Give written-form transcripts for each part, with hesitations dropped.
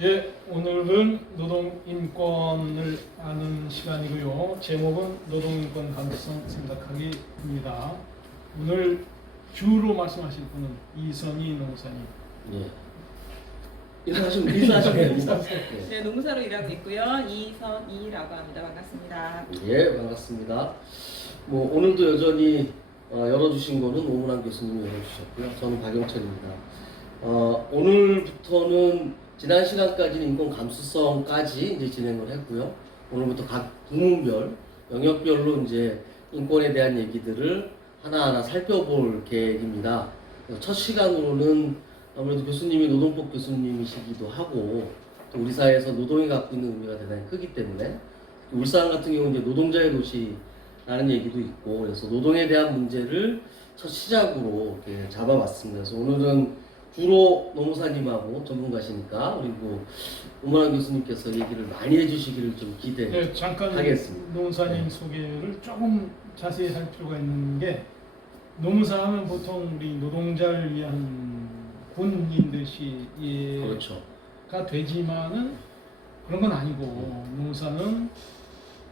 예, 오늘은 노동인권을 아는 시간이고요. 제목은 노동인권 감수성 생각하기입니다. 오늘 주로 말씀하실 분은 이선희 농사님. 예. 인사하시면 네, 농사로 일하고 있고요. 이선희라고 합니다. 반갑습니다. 예, 반갑습니다. 뭐 오늘도 여전히 열어주신 거는 오문환 교수님이 열어주셨고요. 저는 박영철입니다. 오늘부터는 지난 시간까지는 인권 감수성까지 이제 진행을 했고요. 오늘부터 각 부문별, 영역별로 이제 인권에 대한 얘기들을 하나하나 살펴볼 계획입니다. 첫 시간으로는 아무래도 교수님이 노동법 교수님이시기도 하고 또 우리 사회에서 노동이 갖고 있는 의미가 대단히 크기 때문에 울산 같은 경우는 이제 노동자의 도시라는 얘기도 있고 그래서 노동에 대한 문제를 첫 시작으로 이렇게 잡아봤습니다. 그래서 오늘은 주로 노무사님하고 전문가시니까 그리고 오문환 교수님께서 얘기를 많이 해주시기를 좀 네, 잠깐 기대하겠습니다. 노무사님 네. 소개를 조금 자세히 할 필요가 있는 게 노무사 하면 보통 우리 노동자를 위한 군인듯이 이해가 그렇죠. 되지만은 그런 건 아니고 노무사는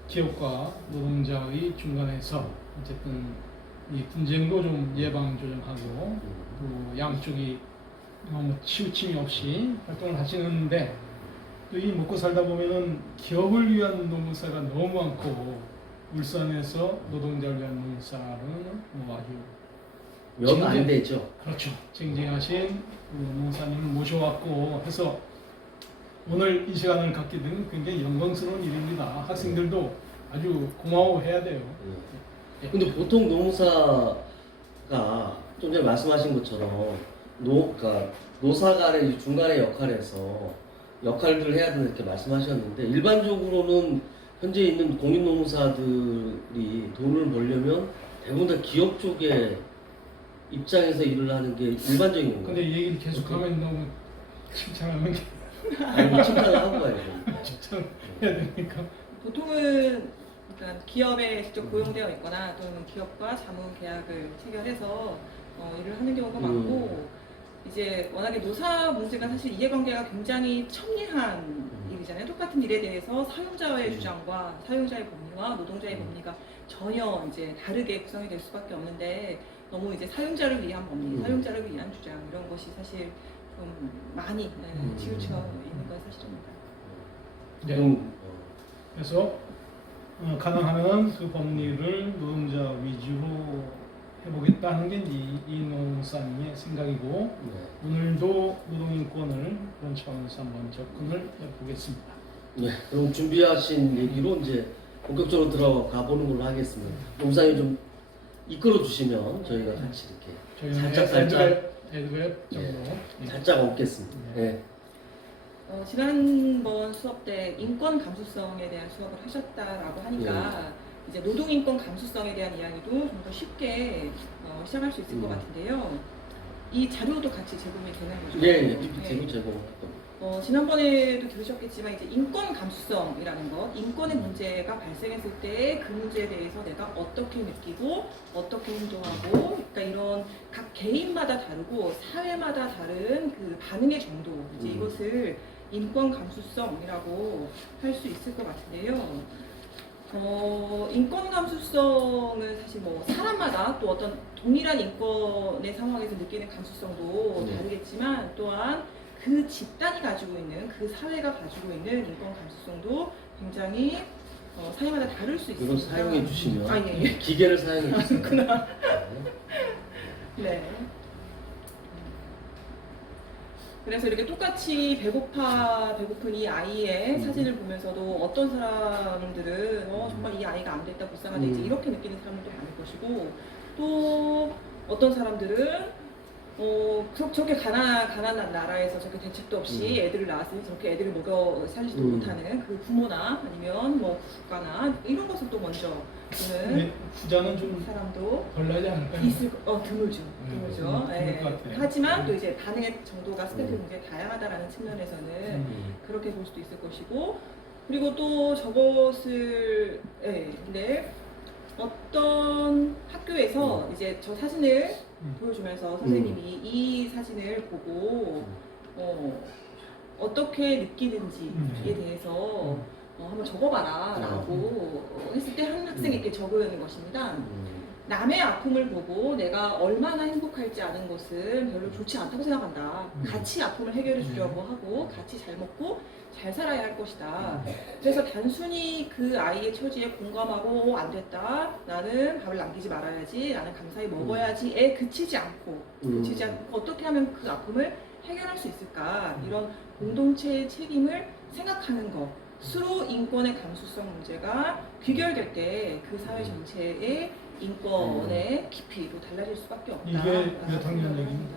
기업과 노동자의 중간에서 어쨌든 이 분쟁도 좀 예방 조정하고 또 양쪽이 너무 치우침이 없이 활동을 하시는데 또 이 먹고 살다 보면은 기업을 위한 노무사가 너무 많고 울산에서 노동자를 위한 노무사는 뭐 아주 몇 안 되죠. 그렇죠. 쟁쟁하신 노무사님을 모셔왔고 해서 오늘 이 시간을 갖게 된 굉장히 영광스러운 일입니다. 학생들도 아주 고마워해야 돼요. 근데 보통 노무사가 좀 전에 말씀하신 것처럼 그러니까 노사 간의 중간의 역할에서 역할들을 해야 된다 이렇게 말씀하셨는데 일반적으로는 현재 있는 공인노무사들이 돈을 벌려면 대부분 다 기업 쪽에 입장에서 일을 하는 게 일반적인 건가요? 근데 이 얘기를 계속하면 너무 칭찬하는 게 아니 뭐 칭찬을 하고 가야죠. 칭찬해야 되니까. 보통은 그러니까 기업에 직접 고용되어 있거나 또는 기업과 자무 계약을 체결해서 일을 하는 경우가 많고 이제 워낙에 노사 문제가 사실 이해관계가 굉장히 첨예한 일이잖아요. 똑같은 일에 대해서 사용자의 주장과 사용자의 법리와 노동자의 법리가 전혀 이제 다르게 구성이 될 수밖에 없는데 너무 이제 사용자를 위한 법리, 사용자를 위한 주장 이런 것이 사실 좀 많이 치우쳐 있는 건 사실입니다. 네. 그래서 가능하면 그 법리를 노동자 위주로 해보겠다는 게 이노사님의 생각이고 네. 오늘도 노동인권을 그런 차원에서 한번 접근을 해보겠습니다. 네, 그럼 준비하신 얘기로 이제 본격적으로 들어가 보는 걸로 하겠습니다. 노무사님 좀 이끌어 주시면 저희가 같이 이렇게 저희는 살짝 에드웹 정도. 네. 살짝 얹겠습니다. 네. 지난번 수업 때 인권 감수성에 대한 수업을 하셨다라고 하니까 이제 노동인권 감수성에 대한 이야기도 좀 더 쉽게 시작할 수 있을 것 같은데요. 이 자료도 같이 제공이 되는 거죠? 네, PPT 제공할 겁니다. 지난번에도 들으셨겠지만 이제 인권 감수성이라는 것, 인권의 문제가 발생했을 때 그 문제에 대해서 내가 어떻게 느끼고 어떻게 행동하고, 그러니까 이런 각 개인마다 다르고 사회마다 다른 그 반응의 정도, 이제 이것을 인권 감수성이라고 할 수 있을 것 같은데요. 인권 감수성은 사실 뭐 사람마다 또 어떤 동일한 인권의 상황에서 느끼는 감수성도 다르겠지만 또한 그 집단이 가지고 있는 그 사회가 가지고 있는 인권 감수성도 굉장히 사회마다 다를 수 있습니다. 이걸 사용해 주시면 예. 기계를 사용해 주시면 그렇구나. 네. 그래서 이렇게 똑같이 배고픈 이 아이의 사진을 보면서도 어떤 사람들은 정말 이 아이가 안 됐다 불쌍하다 이제 이렇게 느끼는 사람들도 많을 것이고 또 어떤 사람들은 저렇게 가난한 나라에서 저렇게 대책도 없이 애들을 낳았으니 저렇게 애들을 먹여 살지도 못하는 그 부모나 아니면 뭐 국가나 이런 것을 또 먼저 보는 후자는 좀 사람도 덜 나지 않을까요? 있을 드물죠. 그럴 것 같아요. 하지만 또 이제 반응의 정도가 스펙트럼이 굉장히 다양하다라는 측면에서는 그렇게 볼 수도 있을 것이고 그리고 또 저것을 근데 어떤 학교에서 이제 저 사진을 보여주면서 선생님이 이 사진을 보고 어떻게 느끼는지에 대해서 한번 적어봐라 라고 했을 때 한 학생에게 적은 것입니다. 남의 아픔을 보고 내가 얼마나 행복할지 아는 것은 별로 좋지 않다고 생각한다. 같이 아픔을 해결해 주려고 하고 같이 잘 먹고 잘 살아야 할 것이다. 그래서 단순히 그 아이의 처지에 공감하고 안 됐다. 나는 밥을 남기지 말아야지. 나는 감사히 먹어야지에 그치지 않고 어떻게 하면 그 아픔을 해결할 수 있을까. 이런 공동체의 책임을 생각하는 것으로 인권의 감수성 문제가 귀결될 때 그 사회 전체의 인권의 깊이도 달라질 수밖에 없다. 이게 몇 학년 얘기입니까?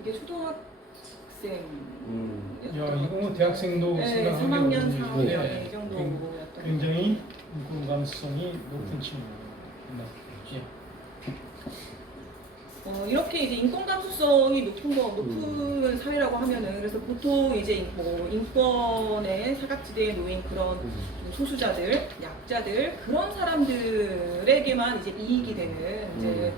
이게 초등학생. 야, 이거 대학생도 네, 생각하기 3학년, 어려운 4학년 얘기인데 이 정도였던 굉장히 인권 감수성이 높은 친구입니다. 이렇게 이제 인권 감수성이 높은 사회라고 하면은 그래서 보통 이제 뭐 인권의 사각지대에 놓인 그런 소수자들, 약자들 그런 사람들에게만 이제 이익이 되는 이제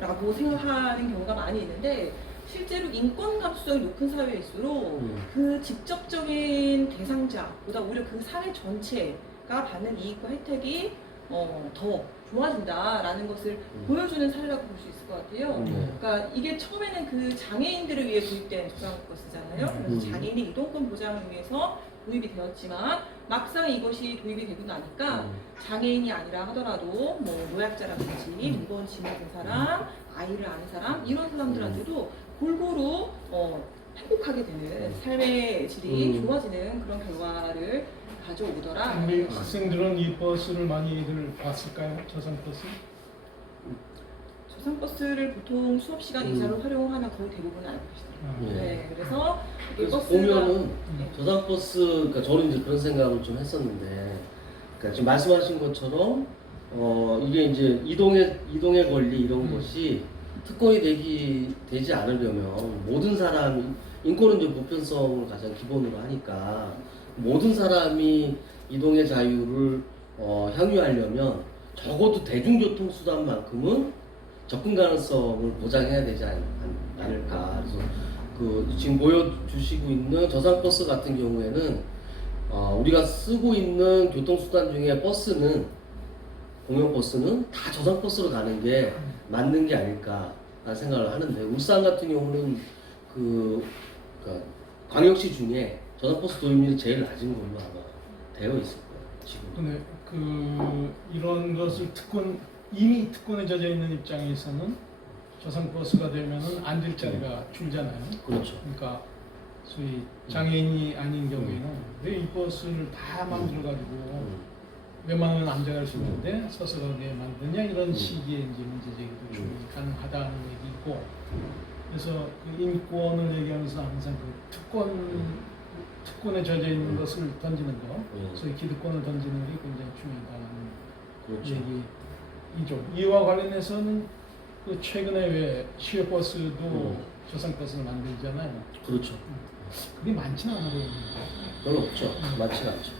라고 생각하는 경우가 많이 있는데 실제로 인권 감수성이 높은 사회일수록 그 직접적인 대상자보다 오히려 그 사회 전체가 받는 이익과 혜택이 더 좋아진다라는 것을 보여주는 사례라고 볼 수 있을 것 같아요. 그러니까 이게 처음에는 그 장애인들을 위해 도입된 저상버스잖아요. 그래서 장애인의 이동권 보장을 위해서 도입이 되었지만 막상 이것이 도입이 되고 나니까 장애인이 아니라 하더라도 뭐 노약자라든지 무거운 짐을 든 사람, 아이를 아는 사람 이런 사람들한테도 골고루 행복하게 되는 삶의 질이 좋아지는 그런 결과를 가져오더라. 우리 학생들은 이 버스를 많이들 봤을까요? 저상버스? 저상버스를 보통 수업 시간 이사로 활용하면 거의 대부분 알고 계시더라고요. 네, 그래서 이 그래서 버스가- 보면은 네. 저상버스, 그러니까 저는 이제 그런 생각을 좀 했었는데, 그러니까 지금 말씀하신 것처럼 이게 이제 이동의 권리 이런 것이 특권이 되지 않으려면 모든 사람이 인권은 이제 보편성을 가장 기본으로 하니까 모든 사람이 이동의 자유를 향유하려면 적어도 대중교통 수단만큼은 접근 가능성을 보장해야 되지 않을까. 그래서 그 지금 보여주시고 있는 저상버스 같은 경우에는 우리가 쓰고 있는 교통수단 중에 버스는 공영버스는 다 저상버스로 가는 게 맞는 게 아닐까 생각을 하는데 울산 같은 경우는 그러니까 광역시 중에 저상버스 도입률이 제일 낮은 걸로 아마 되어 있을 거예요 지금. 근데 이런 것을 이미 특권에 젖어 있는 입장에서는 저상버스가 되면은 앉을 자리가 줄잖아요. 그렇죠. 그러니까 소위 장애인이 아닌 경우에는 왜 이 버스를 다 만들어가지고 웬만하면 앉아갈 수 있는데 서서 가게 만드냐 이런 식의 이제 문제 제기도 충분히 가능하다는 얘기고, 그래서 그 인권을 얘기하면서 항상 그 특권에 젖어 있는 것을 던지는 거, 소위 기득권을 던지는 게 굉장히 중요하다는 그렇죠. 얘기이죠. 이와 관련해서는 그 최근에 왜 시외버스도 저상버스를 만들잖아요. 그렇죠. 그게 많지는 않아요. 별로 없죠. 많지가 않죠.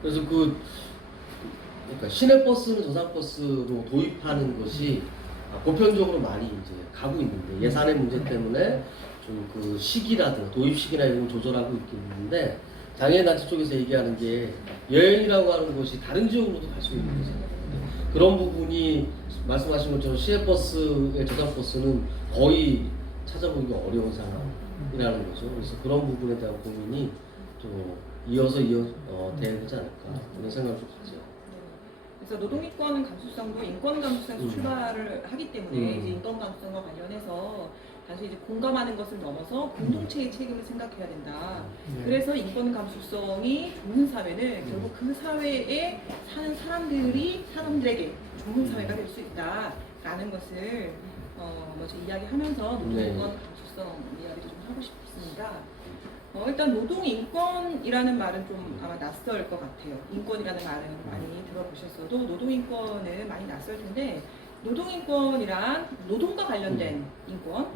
그래서 그러니까 시내버스는 저상버스로 도입하는 것이 보편적으로 많이 이제 가고 있는데 예산의 문제 때문에 좀 그 시기라든가 도입 시기나 이런 걸 조절하고 있긴 있는데 장애인단체 쪽에서 얘기하는 게 여행이라고 하는 것이 다른 지역으로도 갈 수 있는 거잖아요. 그런 부분이 말씀하신 것처럼 시외버스의 저상버스는 거의 찾아보기가 어려운 상황이라는 거죠. 그래서 그런 부분에 대한 고민이 좀 이어서 돼야 되지 않을까 그런 생각을 좀 가져요. 그래서 노동인권 감수성도 인권 감수성에서 출발을 하기 때문에 이제 인권 감수성과 관련해서 단순히 이제 공감하는 것을 넘어서 공동체의 책임을 생각해야 된다. 그래서 인권 감수성이 좋은 사회는 결국 그 사회에 사는 사람들에게 좋은 사회가 될 수 있다라는 것을 먼저 이야기하면서 노동인권 감수성 이야기를 좀 하고 싶습니다. 일단 노동인권이라는 말은 좀 아마 낯설 것 같아요. 인권이라는 말은 많이 들어보셨어도 노동인권은 많이 낯설 텐데 노동인권이란 노동과 관련된 인권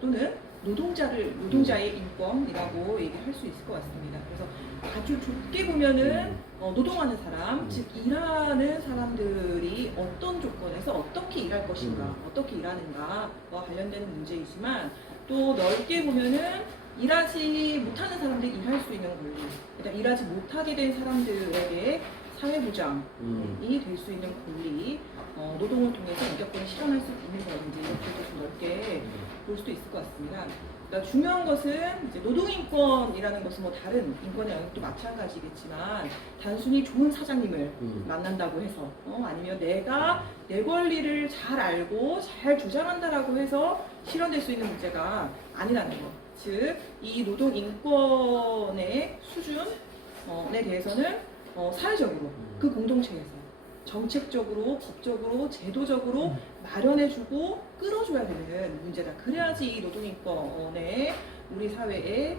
또는 노동자의 인권이라고 얘기할 수 있을 것 같습니다. 그래서 아주 좁게 보면은 노동하는 사람, 즉 일하는 사람들이 어떤 조건에서 어떻게 일할 것인가, 어떻게 일하는가와 관련되는 문제이지만 또 넓게 보면은 일하지 못하는 사람들이 일할 수 있는 권리, 그다음 일하지 못하게 된 사람들에게 사회보장이 될 수 있는 권리, 노동을 통해서 인격권을 실현할 수 있는 건지 이렇게도 좀 넓게 볼 수도 있을 것 같습니다. 그러니까 중요한 것은 이제 노동인권이라는 것은 뭐 다른 인권의 영역도 마찬가지겠지만 단순히 좋은 사장님을 만난다고 해서 아니면 내가 내 권리를 잘 알고 잘 주장한다라고 해서 실현될 수 있는 문제가 아니라는 것. 즉, 이 노동인권의 수준에 대해서는 사회적으로 그 공동체에서 정책적으로, 법적으로, 제도적으로 마련해주고 끌어줘야 되는 문제다. 그래야지 이 노동인권의 우리 사회의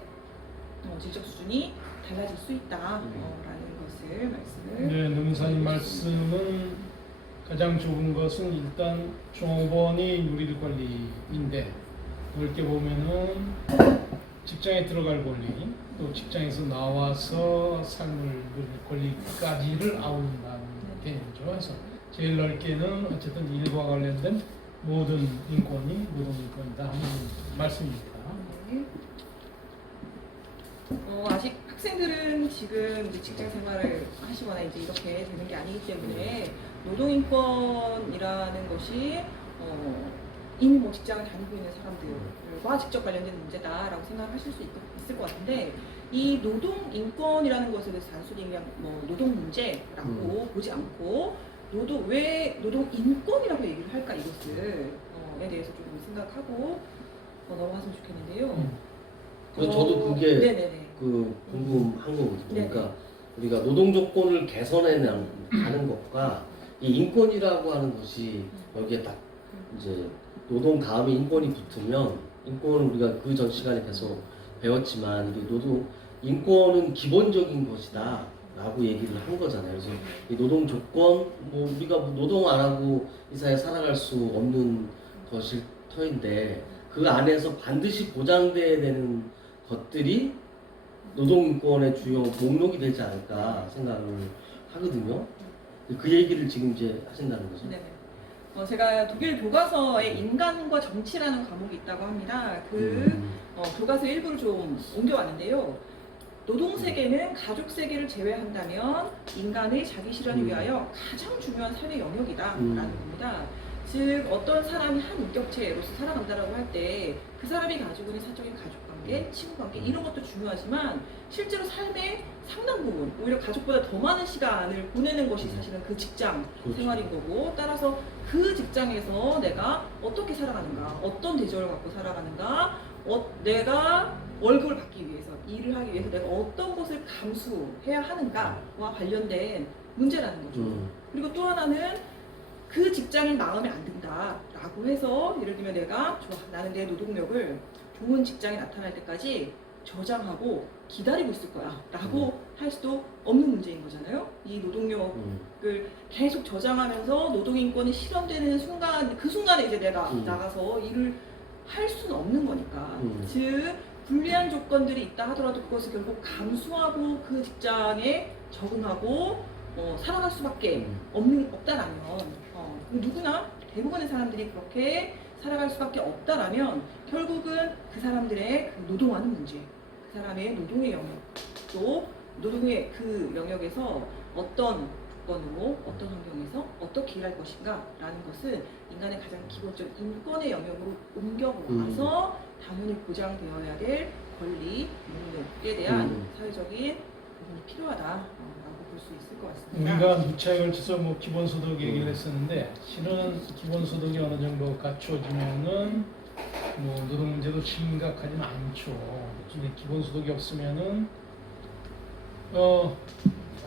질적 수준이 달라질 수 있다라는 것을 말씀을. 네, 노무사님 말씀은 가장 좋은 것은 일단 종업원이 누릴 권리인데 넓게 보면은 직장에 들어갈 권리, 또 직장에서 나와서 삶을 누릴 권리까지를 아우른다는 개념이죠. 그래서 제일 넓게는 어쨌든 일과 관련된 모든 인권이 노동인권이다 하는 말씀입니다. 네. 아직 학생들은 지금 이제 직장 생활을 하시거나 이제 이렇게 되는 게 아니기 때문에 노동인권이라는 것이 이미 뭐 직장을 다니고 있는 사람들과 직접 관련된 문제다라고 생각하실 수 있을 것 같은데 이 노동인권이라는 것에 대해서 단순히 그냥 뭐 노동 문제라고 보지 않고 왜 노동인권이라고 얘기를 할까 이것을 에 대해서 좀 생각하고 넘어갔으면 좋겠는데요. 그래서 저도 그게 네네네. 그 궁금한 거거든요. 네. 그러니까 우리가 노동 조건을 개선해 가는 것과 이 인권이라고 하는 것이 여기에 딱 이제 노동 다음에 인권이 붙으면 인권은 우리가 그 전 시간에 계속 배웠지만 이게 인권은 기본적인 것이다 라고 얘기를 한 거잖아요. 그래서 이 노동 조건 뭐 우리가 노동 안 하고 이 사회에 살아갈 수 없는 것일 터인데 그 안에서 반드시 보장돼야 되는 것들이 노동인권의 주요 목록이 되지 않을까 생각을 하거든요. 그 얘기를 지금 이제 하신다는 거죠. 네네. 제가 독일 교과서에 인간과 정치라는 과목이 있다고 합니다. 교과서 일부를 좀 옮겨왔는데요. 노동 세계는 가족 세계를 제외한다면 인간의 자기 실현을 위하여 가장 중요한 삶의 영역이다라는 겁니다. 즉 어떤 사람이 한 인격체로서 살아간다라고 할 때 그 사람이 가지고 있는 사적인 가족관계, 친구관계 이런 것도 중요하지만 실제로 삶의 상당 부분 오히려 가족보다 더 많은 시간을 보내는 것이 사실은 그 직장 그렇죠. 생활인 거고 따라서 그 직장에서 내가 어떻게 살아가는가, 어떤 대접을 받고 살아가는가, 내가 월급을 받기 위해서 일을 하기 위해서 내가 어떤 것을 감수해야 하는가와 관련된 문제라는 거죠. 그리고 또 하나는 그 직장이 마음에 안 든다라고 해서 예를 들면 내가 나는 내 노동력을 좋은 직장에 나타날 때까지 저장하고 기다리고 있을 거야 라고 할 수도 없는 문제인 거잖아요. 이 노동력을 계속 저장하면서 노동인권이 실현되는 순간 그 순간에 이제 내가 나가서 일을 할 수는 없는 거니까 즉 불리한 조건들이 있다 하더라도 그것을 결국 감수하고 그 직장에 적응하고 살아갈 수밖에 없다라면 누구나 대부분의 사람들이 그렇게 살아갈 수밖에 없다라면 결국은 그 사람들의 그 노동하는 문제, 그 사람의 노동의 영역, 또 노동의 그 영역에서 어떤 조건으로, 어떤 환경에서 어떻게 일할 것인가라는 것은 인간의 가장 기본적인 인권의 영역으로 옮겨와서 당연히 보장되어야 될 권리, 능력에 대한 사회적인 부분이 필요하다라고 볼 수 있을 것 같습니다. 우리가 누차에 걸쳐서 뭐 기본소득 얘기를 했었는데 실은 기본소득이 어느 정도 갖춰지면은 뭐 노동 문제도 심각하지는 않죠. 근데 기본소득이 없으면은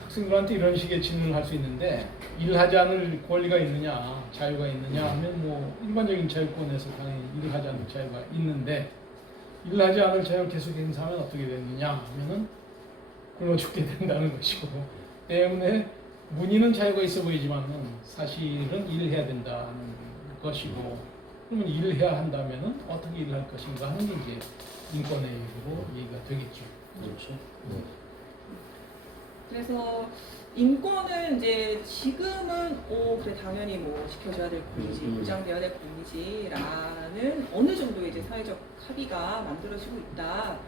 학생들한테 이런 식의 질문을 할 수 있는데 일하지 않을 권리가 있느냐, 자유가 있느냐 하면 뭐 일반적인 자유권에서 당연히 일하지 않을 자유가 있는데 일하지 않을 자유를 계속 행사하면 어떻게 되느냐 하면은 굶어 죽게 된다는 것이고 때문에 문의는 자유가 있어 보이지만은 사실은 일해야 된다는 것이고 그러면 일을 해야 한다면은 어떻게 일을 할 것인가 하는 게 이제 인권의 얘기로 얘기가 되겠죠. 그렇죠. 그래서 인권은 이제 지금은 그래 당연히 뭐 지켜줘야 될 권리지, 보장되어야 될 권리지라는 어느 정도의 이제 사회적 합의가 만들어지고 있다.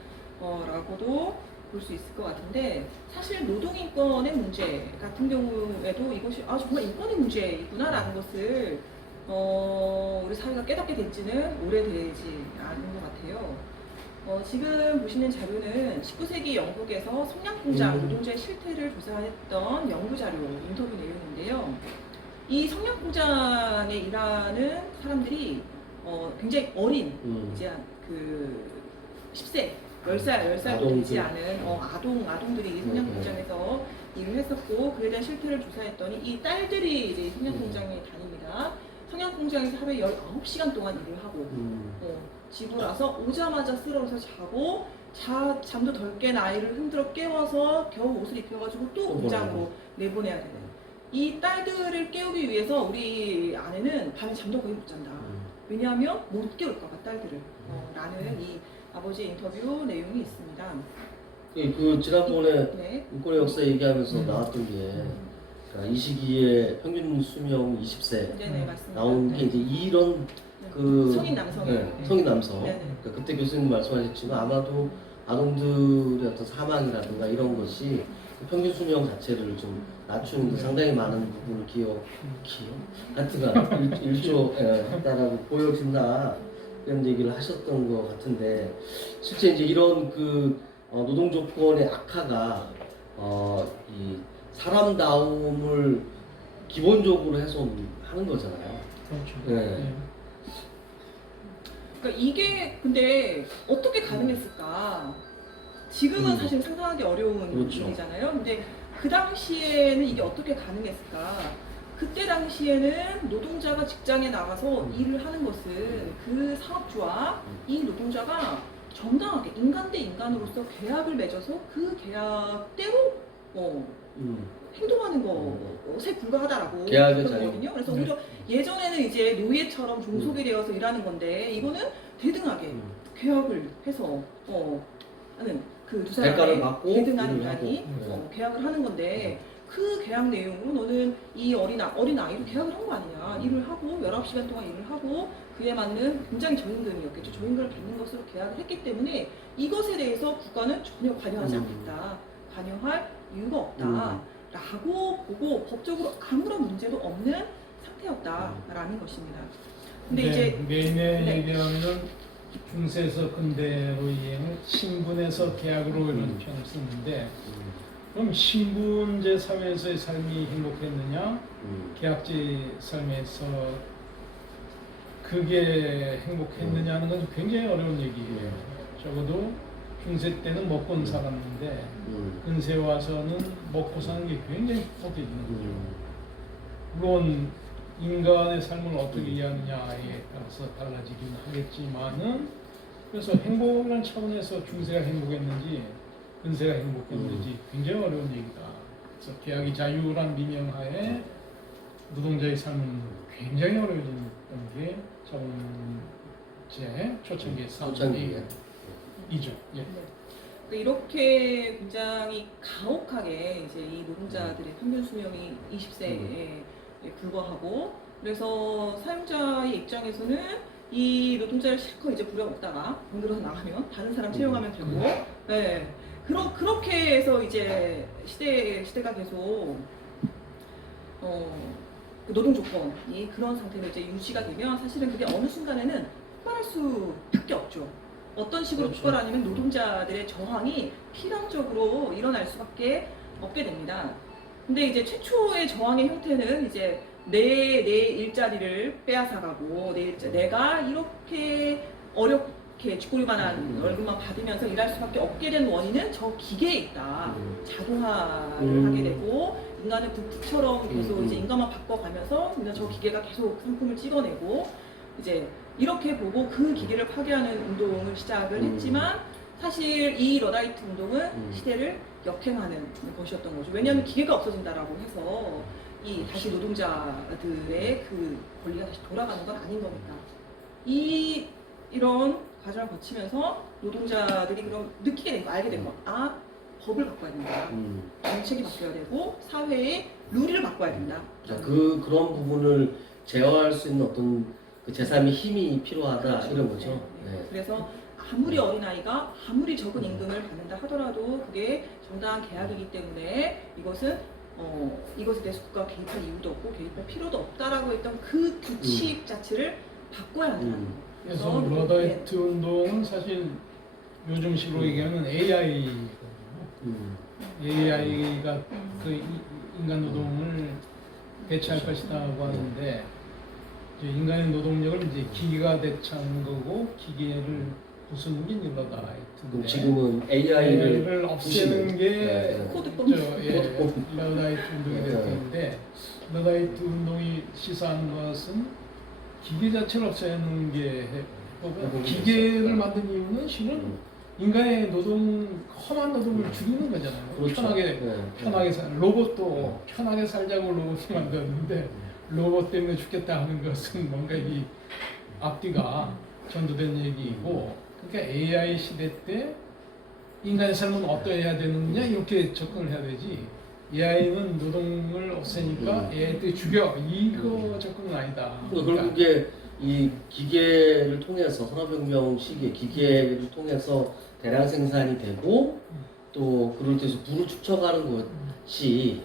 라고도 볼 수 있을 것 같은데 사실 노동인권의 문제 같은 경우에도 이것이 정말 인권의 문제이구나라는 것을 우리 사회가 깨닫게 된 지는 오래되지 않은 것 같아요. 지금 보시는 자료는 19세기 영국에서 성냥공장 노동자의 실태를 조사했던 연구자료 인터뷰 내용인데요. 이 성냥공장에 일하는 사람들이 굉장히 어린 이제 그 10세, 10살도 되지 않은 아동들이 성냥공장에서 일을 했었고 그에 대한 실태를 조사했더니 이 딸들이 이제 성냥공장에 다닙니다. 성냥공장에서 하루에 19시간 동안 일을 하고 집에 와서 오자마자 쓰러져서 자고 잠도 덜 깬 아이를 흔들어 깨워서 겨우 옷을 입혀가지고 또 공장으로 내보내야 되는 이 딸들을 깨우기 위해서 우리 아내는 밤에 잠도 거의 못 잔다. 왜냐하면 못 깨울까봐 딸들을 라는 이 아버지의 인터뷰 내용이 있습니다. 그 지난번에 네. 인권의 역사 얘기하면서 나왔던 게 그러니까 이 시기에 평균 수명 20세 네네 맞습니다. 나온 게 이제 이런 그 성인 남성이에요. 네, 성인 남성. 네네. 그러니까 그때 교수님 말씀하셨지만 아마도 아동들의 어떤 사망이라든가 이런 것이 평균 수명 자체를 좀 낮추는 데 상당히 많은 부분을 하여튼간 일조했다라고 보여진다 이런 얘기를 하셨던 것 같은데 실제 이제 이런 그 노동 조건의 악화가 이 사람다움을 기본적으로 훼손하는 거잖아요. 그렇죠. 네. 그러니까 이게 근데 어떻게 가능했을까? 지금은 사실 상상하기 어려운 그렇죠. 일이잖아요. 근데 그 당시에는 이게 어떻게 가능했을까? 그때 당시에는 노동자가 직장에 나가서 일을 하는 것은 그 사업주와 이 노동자가 정당하게 인간 대 인간으로서 계약을 맺어서 그 계약대로 행동하는 것에 불과하다라고 계약의 그러거든요. 그래서 오히려 예전에는 이제 노예처럼 종속이 되어서 일하는 건데 이거는 대등하게 계약을 해서 하는 그 두 대가를 사람의 받고 대등한 일을 하고. 인간이 계약을 하는 건데 그 계약 내용으로 너는 이 어린 아이로 계약을 한 거 아니냐. 일을 하고 19시간 동안 일을 하고 그에 맞는 굉장히 저임금이었겠죠. 저임금을 받는 것으로 계약을 했기 때문에 이것에 대해서 국가는 전혀 관여하지 않겠다. 관여할 이유가 없다. 라고 보고 법적으로 아무런 문제도 없는 상태였다라는 것입니다. 근데 이제 메인에 얘기하면 중세에서 근대로 이행을 신분에서 계약으로 이런 표현을 쓰는데 그럼 신분제 사회에서의 삶이 행복했느냐 계약제 삶에서 그게 행복했느냐는 건 굉장히 어려운 얘기예요. 적어도 중세 때는 먹고는 살았는데 근세 와서는 먹고 사는 게 굉장히 복잡해지는 거죠. 물론 인간의 삶을 어떻게 이해하느냐에 따라서 달라지긴 하겠지만은 그래서 행복이라는 차원에서 중세가 행복했는지 근세가 행복했는지 굉장히 어려운 얘기다. 그래서 계약이 자유란 미명하에 노동자의 삶은 굉장히 어려워졌던 게 첫 번째 초창기의 초창기에. 이죠. 예. 네. 그러니까 이렇게 굉장히 가혹하게 이제 이 노동자들의 평균 수명이 20세에 불과하고 그래서 사용자의 입장에서는 이 노동자를 실컷 이제 부려먹다가 공들어서 나가면 다른 사람 채용하면 되고 네. 그렇게 해서 이제 시대가 계속 그 노동 조건이 그런 상태로 이제 유지가 되면 사실은 그게 어느 순간에는 폭발할 수밖에 없죠. 어떤 식으로 그렇죠. 폭발하냐면 노동자들의 저항이 필연적으로 일어날 수밖에 없게 됩니다. 근데 이제 최초의 저항의 형태는 이제 내 일자리를 빼앗아가고 내가 이렇게 어렵게 쥐꼬리만한 월급만 받으면서 일할 수밖에 없게 된 원인은 저 기계에 있다. 자동화를 하게 되고 인간은 부품처럼 계속 이제 인간만 바꿔가면서 그냥 저 기계가 계속 상품을 찍어내고 이제 이렇게 보고 그 기계를 파괴하는 운동을 시작을 했지만 사실 이 러다이트 운동은 시대를 역행하는 것이었던 거죠. 왜냐하면 기계가 없어진다라고 해서 이 다시 노동자들의 그 권리가 다시 돌아가는 건 아닌 거니까 이런 과정을 거치면서 노동자들이 그럼 느끼게 된 거, 알게 된 거, 법을 바꿔야 된다. 정책이 바뀌어야 되고 사회의 룰을 바꿔야 된다. 그런 부분을 제어할 수 있는 어떤 그 제3의 힘이 필요하다 이런 거죠. 네. 그래서 아무리 어린아이가 아무리 적은 임금을 받는다 하더라도 그게 정당한 계약이기 때문에 이것은 이것에 대해서 국가가 개입할 이유도 없고 개입할 필요도 없다라고 했던 그 규칙 자체를 바꿔야 한다는 거예요. 그래서 러다이트 운동은 사실 요즘식으로 얘기하면 AI거든요. AI가 그 인간 노동을 대체할 것이다고 하는데 이제 인간의 노동력을 이제 기계가 대체하는 거고 기계를 부수는 게 그럼 러다이트인데 지금은 AI를 없애는 게 코드법. 러다이트 운동이 될 텐데 러다이트 운동이 시사한 것은 기계 자체를 없애는 게 기계를 만든 이유는 실은 인간의 험한 노동을 줄이는 거잖아요. 그렇죠. 편하게 로봇도 편하게 살자고 로봇을 만들었는데 로봇 때문에 죽겠다 하는 것은 뭔가 이 앞뒤가 전도된 얘기이고 그러니까 AI 시대 때 인간의 삶은 어떠해야 되느냐 이렇게 접근을 해야 되지 AI는 노동을 없애니까 AI를 죽여 이거 접근은 아니다. 결국에 이 기계를 통해서 산업혁명 시기에 기계를 통해서 대량 생산이 되고 또 그럴 때서 부를 축적하는 것이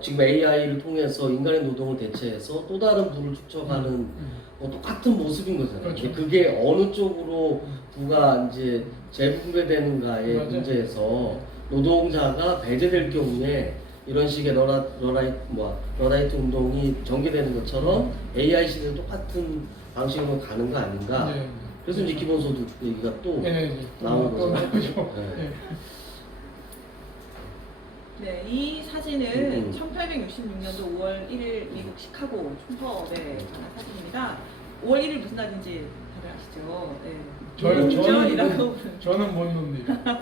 지금 AI를 통해서 인간의 노동을 대체해서 또 다른 부를 축적하는 똑같은 모습인 거잖아요. 그렇죠. 그게 어느 쪽으로 부가 이제 재분배되는가의 맞아요. 문제에서 노동자가 배제될 경우에 이런 식의 러다이트 운동이 전개되는 것처럼 AI 시대는 똑같은 방식으로 가는 거 아닌가. 네. 그래서 이제 기본소득 얘기가 또 나오는 거죠. 네. 네, 이 사진은 1866년도 1866년도 5월 1일 미국 시카고 총파업에 관한 사진입니다. 5월 1일 무슨 날인지 다들 아시죠? 네. 노동절이라고 저는 못 놉니다.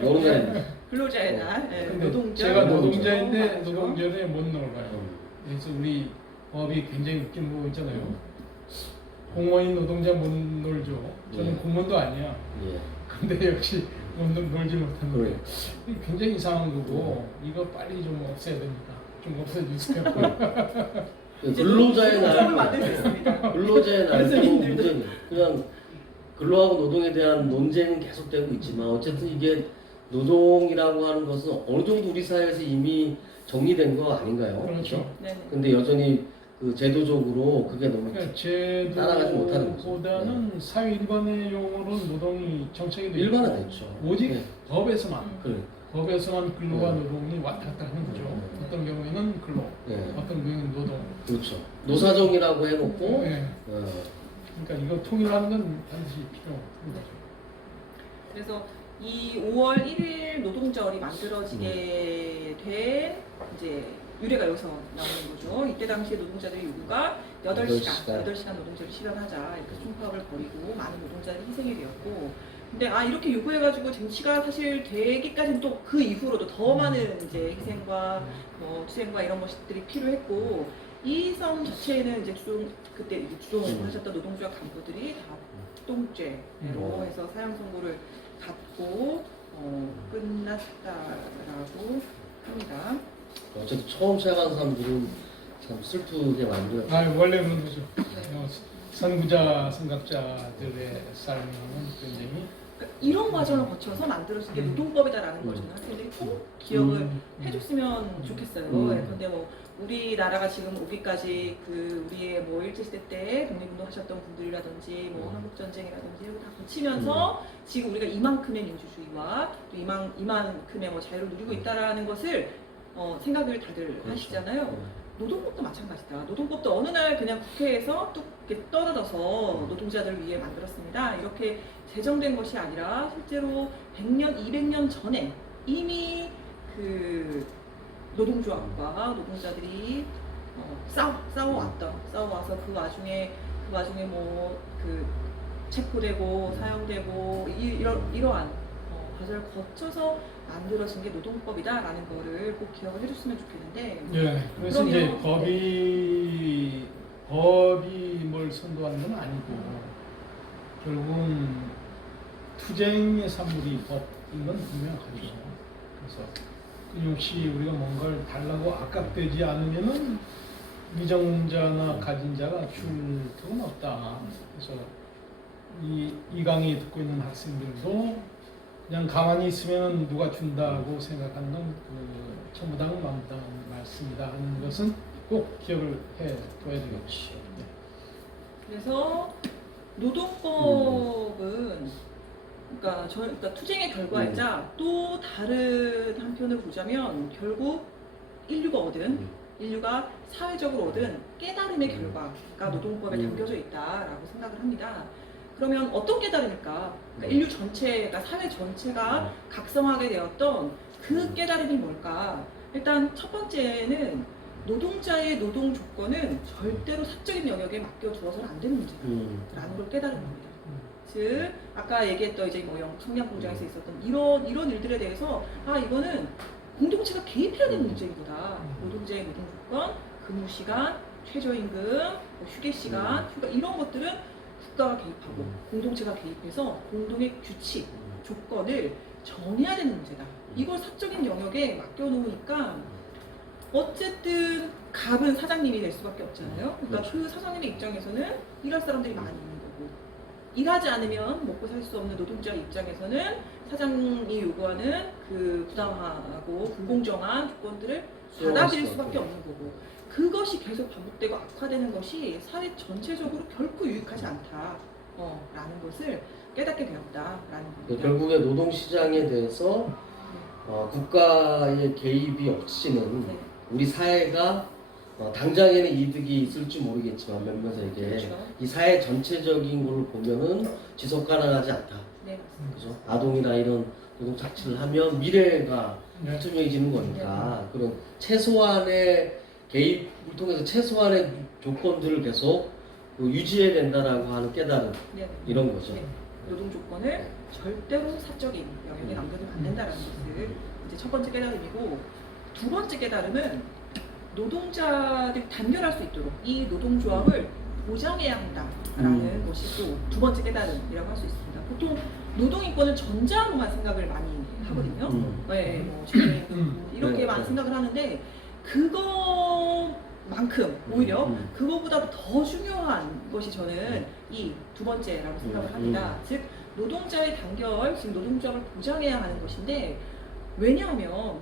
노동날. 근로자의 날, 네, 근데 노동절. 제가 노동자인데 맞죠? 노동절에 못 놀아요. 그래서 우리 법이 굉장히 웃긴 거 있잖아요. 공무원인 노동자 못 놀죠. 저는 예. 공무원도 아니야. 예. 근데 역시 놀지 못하는데 그래. 굉장히 이상한 거고 이거 빨리 좀 없애야 됩니다. 좀 없애주세요. 근로자의 노동절을 날. 만들 수 있습니다. 근로자의 날도 선생님들도. 문제는 그냥 근로하고 노동에 대한 논쟁은 계속되고 있지만 어쨌든 이게 노동이라고 하는 것은 어느 정도 우리 사회에서 이미 정리된 거 아닌가요? 그렇죠. 네. 근데 여전히 그 제도적으로 그게 너무 따라가지 못하는 거죠. 제도보다는 사회 일반의 용어로는 노동이 정착이 되어 있고 일반화됐죠. 오직 네. 법에서만 그래. 법에서만 근로와 네. 노동이 왔다 갔다 하는 거죠. 네. 어떤 경우에는 근로, 네. 어떤 경우에는 노동. 그렇죠. 노사정이라고 해놓고 네. 그러니까 이거 통일하는 건 반드시 필요한 거죠. 그래서 이 5월 1일 노동절이 만들어지게 된 이제 유래가 여기서 나오는 거죠. 이때 당시에 노동자들의 요구가 8시간 노동제를 실현하자 이렇게 총파업을 벌이고 많은 노동자들이 희생이 되었고 근데 이렇게 요구해가지고 쟁취가 사실 되기까지는 또 그 이후로도 더 많은 이제 희생과 투쟁과 이런 것들이 필요했고 이 성 자체에는 이제 그때 이제 주동하셨던 노동조합 간부들이 다 합동죄로 해서 사형 선고를 받고 끝났다라고 합니다. 어쨌든 처음 시작한 사람들은 참 슬프게 만들어요. 원래는 그죠. 선구자, 선각자들의 삶은 굉장히 그러니까 이런 과정을 거쳐서 만들어진 게 노동법이다라는 걸 저는 학생들이 꼭 기억을 해줬으면 좋겠어요. 그런데 우리나라가 지금 오기까지 우리의 일제시대 때 독립운동 하셨던 분들이라든지 한국전쟁이라든지 이런 거 다 거치면서 지금 우리가 이만큼의 민주주의와 또 이만큼의 자유를 누리고 있다라는 것을 생각을 다들 하시잖아요. 노동법도 마찬가지다. 노동법도 어느 날 그냥 국회에서 뚝 이렇게 떨어져서 노동자들을 위해 만들었습니다. 이렇게 제정된 것이 아니라 실제로 100년, 200년 전에 이미 노동조합과 노동자들이 싸워와서 그 와중에 체포되고 사형되고 이러한 과정을 거쳐서 만들어진 게 노동법이다라는 거를 꼭 기억을 해줬으면 좋겠는데. 네, 그래서 이제 법이 뭘 선도하는 건 아니고 결국은 투쟁의 산물이 법인 건 분명하죠. 그래서 끊임없이 우리가 뭔가를 달라고 악각되지 않으면은 미정자나 가진 자가 줄 턱은 없다. 그래서 이 강의 듣고 있는 학생들도 그냥 가만히 있으면 누가 준다고 생각하는 건 그 천부당은 만부당 말씀이다 하는 것은 꼭 기억을 해둬야 되겠죠. 네. 그래서 노동법은 그러니까 투쟁의 결과이자 또 다른 한편을 보자면 결국 인류가 사회적으로 얻은 깨달음의 결과가 노동법에 담겨져 있다라고 생각을 합니다. 그러면 어떤 깨달음일까? 그러니까 인류 전체가 사회 전체가 각성하게 되었던 그 깨달음이 뭘까? 일단 첫 번째는 노동자의 노동 조건은 절대로 사적인 영역에 맡겨두어서는 안 되는 문제라는 걸 깨달은 겁니다. 즉 아까 얘기했던 이제 뭐 청량 공장에서 있었던 이런 일들에 대해서 이거는 공동체가 개입해야 되는 문제이구나. 노동자의 노동 조건, 근무 시간, 최저임금, 뭐 휴게 시간, 휴가 이런 것들은 국가가 개입하고 공동체가 개입해서 공동의 규칙, 조건을 정해야 되는 문제다. 이걸 사적인 영역에 맡겨놓으니까 어쨌든 갑은 사장님이 될 수밖에 없잖아요. 그러니까 그 사장님의 입장에서는 일할 사람들이 많이 있는 거고 일하지 않으면 먹고 살 수 없는 노동자 입장에서는 사장이 요구하는 그 부당하고 불공정한 조건들을 받아들일 수밖에 없는 거고 그것이 계속 반복되고 악화되는 것이 사회 전체적으로 결코 유익하지 않다. 라는 것을 깨닫게 되었다라는 겁니다. 결국에 노동시장에 대해서 국가의 개입이 없이는 네. 우리 사회가 당장에는 이득이 있을지 모르겠지만 몇몇에게 그렇죠. 이 사회 전체적인 걸로 보면은 지속 가능하지 않다. 네, 맞습니다. 그죠? 아동이나 이런 노동 착취를 하면 미래가 네. 불투명해지는 거니까 그런 최소한의 개입을 통해서 최소한의 조건들을 계속 유지해야 된다라고 하는 깨달음 네. 이런 거죠. 네. 노동 조건을 절대로 사적인 영역에 남겨두면 안 된다는 것을 이제 첫 번째 깨달음이고 두 번째 깨달음은 노동자들이 단결할 수 있도록 이 노동조합을 보장해야 한다라는 것이 또 두 번째 깨달음이라고 할 수 있습니다. 보통 노동인권은 전자로만 생각을 많이 하거든요. 네, 뭐 최저임금 이렇게만 네. 생각을 하는데 그거만큼 오히려 그거보다 더 중요한 것이 저는 이 두 번째라고 생각을 합니다. 즉 노동자의 단결, 지금 노동조합을 보장해야 하는 것인데 왜냐하면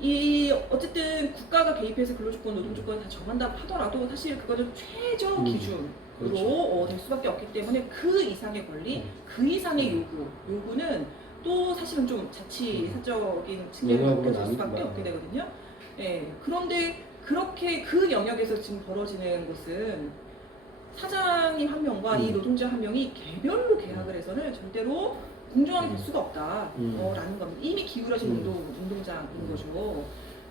이 어쨌든 국가가 개입해서 근로조건, 노동조건을 다 정한다고 하더라도 사실 그거는 최저 기준으로 그렇죠. 될 수밖에 없기 때문에 그 이상의 권리, 그 이상의 요구는 또 사실은 좀 자치 사적인 측면을 영역으로 맡겨질 수밖에 나뉘구나. 없게 되거든요. 예, 그런데 그렇게 그 영역에서 지금 벌어지는 것은 사장님 한 명과 이 노동자 한 명이 개별로 계약을 해서는 절대로 공정하게 될 수가 없다라는 겁니다. 이미 기울어진 운동장인 거죠.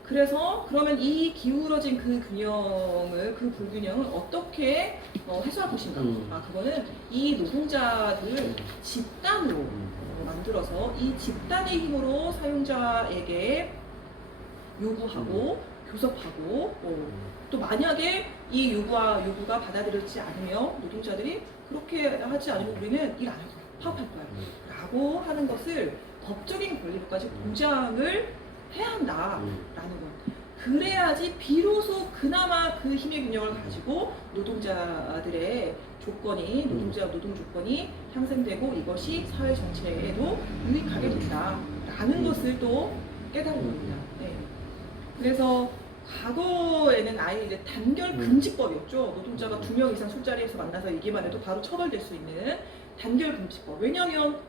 그래서 그러면 이 기울어진 그 균형을, 그 불균형을 어떻게 해소할 것인가? 그거는 이 노동자들을 집단으로 만들어서 이 집단의 힘으로 사용자에게 요구하고 교섭하고 또 만약에 이 요구가 받아들여지지 않으며 노동자들이 그렇게 하지 않으면 우리는 일 안 할 거야, 파업할 거야 라고 하는 것을 법적인 권리로까지 보장을 해야 한다라는 것. 그래야지 비로소 그나마 그 힘의 균형을 가지고 노동자들의 조건이 노동 조건이 향상되고 이것이 사회 전체에도 유익하게 된다라는 것을 또 깨달은 겁니다. 네. 그래서 과거에는 아예 이제 단결 금지법이었죠. 노동자가 2명 이상 술자리에서 만나서 얘기만 해도 바로 처벌될 수 있는 단결 금지법. 왜냐하면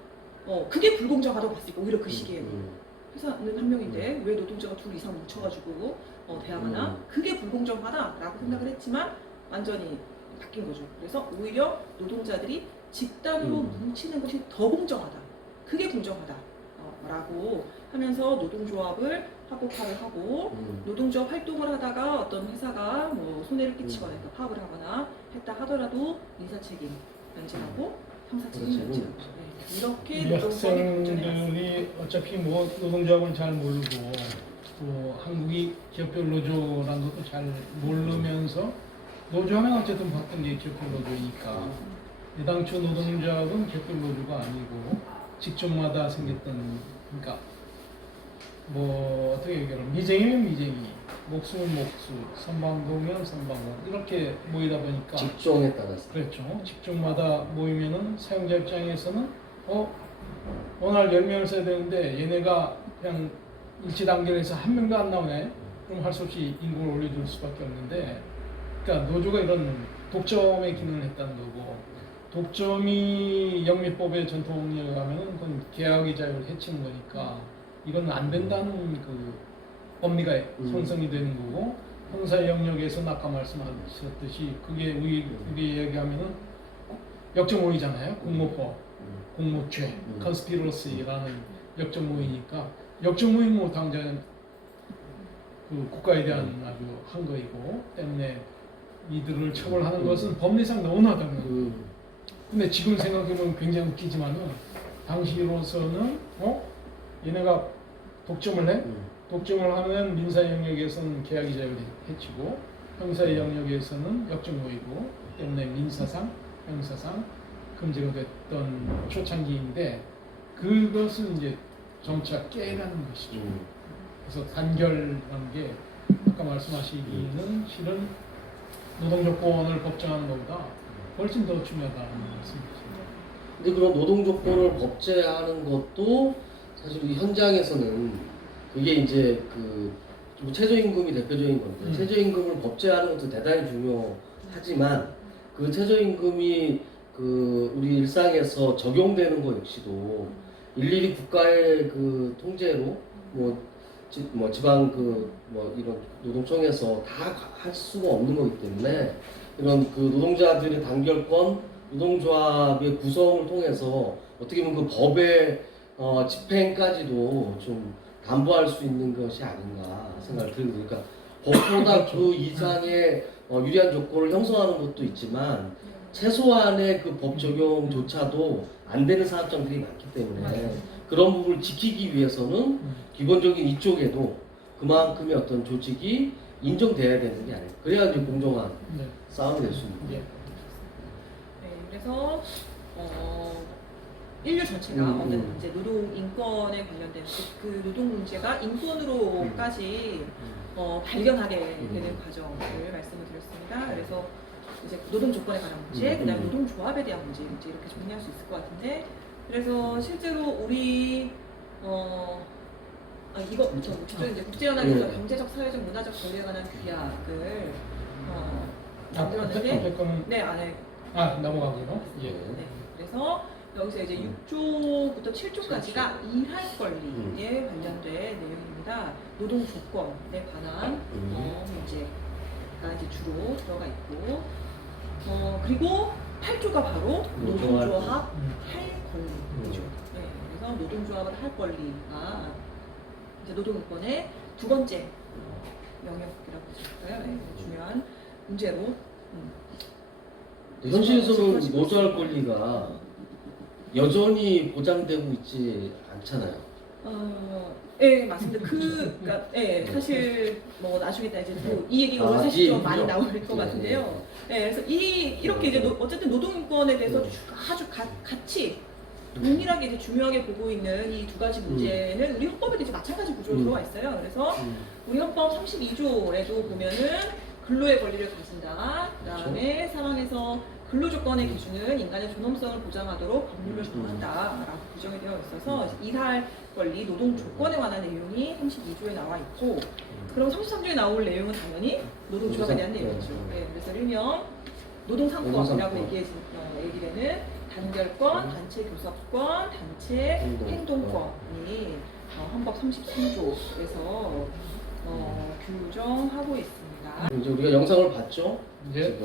그게 불공정하다고 봤으니까 오히려 그 시기에는 회사는 한 명인데 왜 노동자가 2 이상 뭉쳐가지고 대화하나 그게 불공정하다라고 생각을 했지만 완전히 바뀐 거죠. 그래서 오히려 노동자들이 집단으로 뭉치는 것이 더 공정하다. 그게 공정하다라고 하면서 노동조합을 합법화를 하고 노동조합 활동을 하다가 어떤 회사가 뭐 손해를 끼치거나 그러니까 파업을 하거나 했다 하더라도 인사책임 면제하고 형사책임 면제하고 이렇게 이 노동법이 발전해왔습니다. 학생들이 어차피 뭐 노동조합을 잘 모르고 또 한국이 기업별 노조라는 것도 잘 모르면서 노조하면 어쨌든 봤던 게 기업별 노조이니까 애당초 노동조합은 기업별 노조가 아니고 직종마다 생겼던 그러니까 뭐 어떻게 얘기하면 미쟁이면 미쟁이 목수는 목수, 선방도면 선방도 이렇게 모이다 보니까 직종에 따라서. 그렇죠. 직종마다 모이면은 사용자 입장에서는 어느 날 10명을 써야 되는데 얘네가 그냥 일치 단결해서 한 명도 안 나오네. 그럼 할 수 없이 인구를 올려줄 수밖에 없는데, 그러니까 노조가 이런 독점의 기능을 했다는 거고, 독점이 영미법의 전통에 의하면은 그건 계약의 자유를 해치는 거니까 이건 안 된다는 그 법리가 형성이 되는 거고, 형사 영역에서는 아까 말씀하셨듯이 그게 우리 얘기하면은 역정오이잖아요. 공모법, 공모죄, 컨스피러시라는 역정오이니까 역정오이 뭐 당장 그 국가에 대한 아주 한 거이고 때문에 이들을 처벌하는 것은 법리상 너무나다는 거예요. 근데 지금 생각해보면 굉장히 웃기지만은 당시로서는 얘네가 독점을 해? 독점을 하면 민사 영역에서는 계약의 자유를 해치고 형사의 영역에서는 역정오이고 때문에 민사상, 형사상 금지가 됐던 초창기인데 그것을 이제 점차 깨가는 것이죠. 그래서 단결이라는 게 아까 말씀하시기는 실은 노동조건을 법정하는 것보다 훨씬 더 중요하다는 말씀이죠. 근데 그런 노동 조건을 법제하는 것도 사실 우리 현장에서는 그게 이제 좀 최저임금이 대표적인 건데 최저임금을 법제하는 것도 대단히 중요하지만 그 최저임금이 우리 일상에서 적용되는 것 역시도 일일이 국가의 그 통제로 지방 이런 노동청에서 다 할 수가 없는 거기 때문에 이런 그 노동자들의 단결권, 노동조합의 구성을 통해서 어떻게 보면 그 법의 집행까지도 좀 담보할 수 있는 것이 아닌가 생각을 들거든요. 그러니까 법보다 그 이상의 유리한 조건을 형성하는 것도 있지만 최소한의 그 법 적용조차도 안 되는 사업장들이 많기 때문에 그런 부분을 지키기 위해서는 기본적인 이쪽에도 그만큼의 어떤 조직이 인정돼야 되는 게 아니에요. 그래야 이제 공정한 싸움이 될 수 있는 거예요. 네, 그래서 인류 전체가 어떤 이제 노동 인권에 관련된 그 노동 문제가 인권으로까지 발견하게 되는 과정을 말씀을 드렸습니다. 그래서 이제 노동 조건에 관한 문제, 그다음에 노동조합에 대한 문제 이제 이렇게 정리할 수 있을 것 같은데, 그래서 실제로 우리 이거 기존 이제 국제연합에서 경제적, 사회적, 문화적 권리에 관한 규약을 만들었는데, 네 안에 넘어가고요. 예. 네, 그래서 여기서 이제 6조부터 7조까지가 일할 권리에 관련된 내용입니다. 노동 조건에 관한 문제가 이제 주로 들어가 있고, 그리고 8조가 바로 노동조합 할 권리죠. 네, 그래서 노동조합을 할 권리가 이제 노동인권의 두 번째 영역이라고 할까요? 네, 중요한 문제로. 현실에서는 노조할 권리가 여전히 보장되고 있지 않잖아요. 네, 맞습니다. 그러니까, 네, 사실 뭐 나중에 이제 또 이 얘기가 오늘 사실 좀 많이 나올 것 같은데요. 네, 그래서 이렇게 이제 어쨌든 노동인권에 대해서 아주 같이 동일하게 이제 중요하게 보고 있는 이 두 가지 문제는 우리 헌법에도 이제 마찬가지 구조로 들어와 있어요. 그래서 우리 헌법 32조에도 보면은 근로의 권리를 가진다. 그다음에 사망에서 근로조건의 기준은 인간의 존엄성을 보장하도록 법률을 정한다라고 규정이 되어 있어서 일할 권리, 노동 조건에 관한 내용이 32조에 나와 있고, 그럼 33조에 나올 내용은 당연히 노동조합에 대한 내용이죠. 네, 그래서 일명 노동상권이라고 얘기되는 단결권, 단체 교섭권, 단체 행동권이 헌법 33조에서 규정하고 있습니다. 이제 우리가 영상을 봤죠? 네,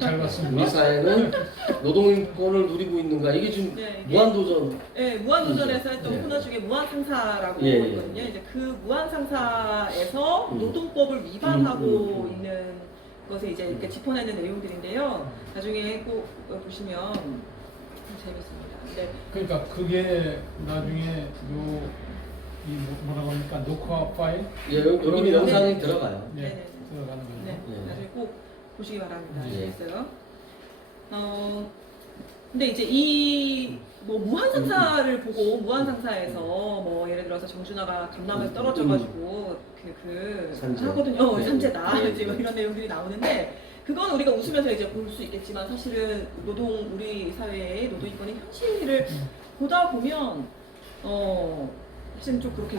잘 봤습니다. 우리 사회는 노동인권을 누리고 있는가? 이게 지금 무한도전. 네, 무한도전에서 했던 코너 중에 무한상사라고 있거든요. 이제 그 무한상사에서 노동법을 위반하고 있는 것에 이제 이렇게 짚어내는 내용들인데요. 나중에 꼭 보시면 재밌습니다. 네. 그러니까 그게 나중에 뭐라고 합니까? 녹화 파일? 여기 영상이 들어가요. 네, 들어가는 거죠. 네, 나중에 꼭 보시기 바랍니다. 네. 알겠어요? 근데 이제 이 뭐 무한상사를 보고 무한상사에서 뭐 예를 들어서 정준하가 감남에 떨어져가지고 산재. 하거든요. 네. 산재다. 네. 이제 뭐 이런 내용들이 나오는데 그건 우리가 웃으면서 이제 볼 수 있겠지만 사실은 우리 사회의 노동 인권의 현실을 보다 보면 사실은 좀 그렇게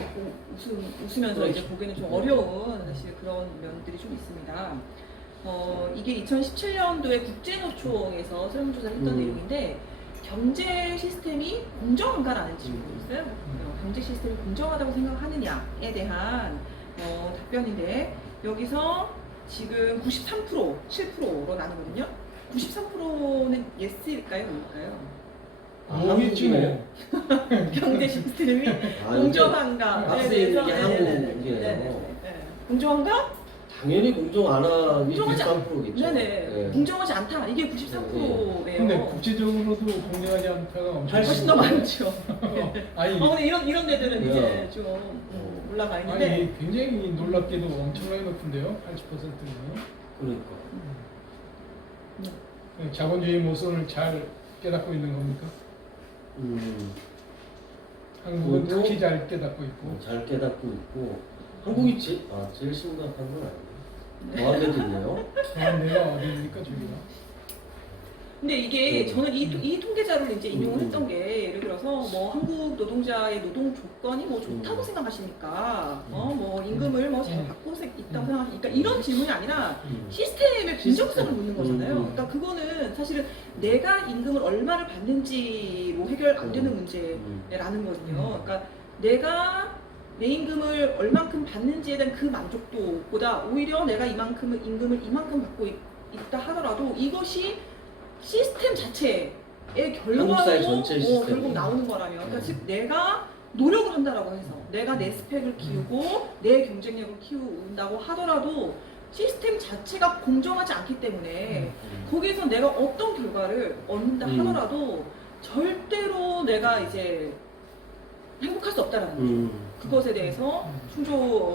웃으면서 이제 그렇죠. 보기에는 좀 어려운 사실 그런 면들이 좀 있습니다. 이게 2017년도에 국제노총에서 설문조사를 했던 내용인데 경제 시스템이 공정한가라는 질문이 있어요. 경제 시스템이 공정하다고 생각하느냐에 대한 답변인데 여기서 지금 93%, 7%로 나누거든요. 93%는 예스일까요? 뭘까요? 뭐겠지 뭐. 경제 시스템이 공정한가에 박스 대해서 있는 게 한국이네요. 네. 공정한가? 당연히 공정 안 하기 공정하지 93%겠죠. 네네. 공정하지 않다. 이게 93%예요. 근데 국제적으로도 공정하지 않다가 엄청 훨씬 더 많죠. 아니, 근데 이런 데들은 네. 이제 좀 올라가 있는데. 아니 굉장히 놀랍게도 엄청나게 높은데요. 80%는. 그러니까. 자본주의 모순을 잘 깨닫고 있는 겁니까? 한국은 그리고 특히 잘 깨닫고 있고. 잘 깨닫고 있고 한국이 제일 심각한 건 아니에요. 더한 데도 있네요. 내가 어디입니까 저기가? 근데 이게 저는 이 통계 자료를 이제 인용을 했던 게 예를 들어서 뭐 한국 노동자의 노동 조건이 뭐 좋다고 생각하시니까 뭐 임금을 뭐 잘 받고 있다고 생각하시니까 이런 질문이 아니라 시스템의 공정성을 묻는 거잖아요. 그러니까 그거는 사실은 내가 임금을 얼마를 받는지로 해결 안 되는 문제라는 거거든요. 그러니까 내가 내 임금을 얼만큼 받는지에 대한 그 만족도보다 오히려 내가 임금을 이만큼 받고 있다 하더라도 이것이 시스템 자체의 한국 사회 결과로 전체 시스템. 결국 나오는 거라면 그러니까 즉 내가 노력을 한다라고 해서 내가 내 스펙을 키우고 내 경쟁력을 키운다고 하더라도 시스템 자체가 공정하지 않기 때문에 거기에서 내가 어떤 결과를 얻는다 하더라도 절대로 내가 이제 행복할 수 없다라는 거죠. 그것에 대해서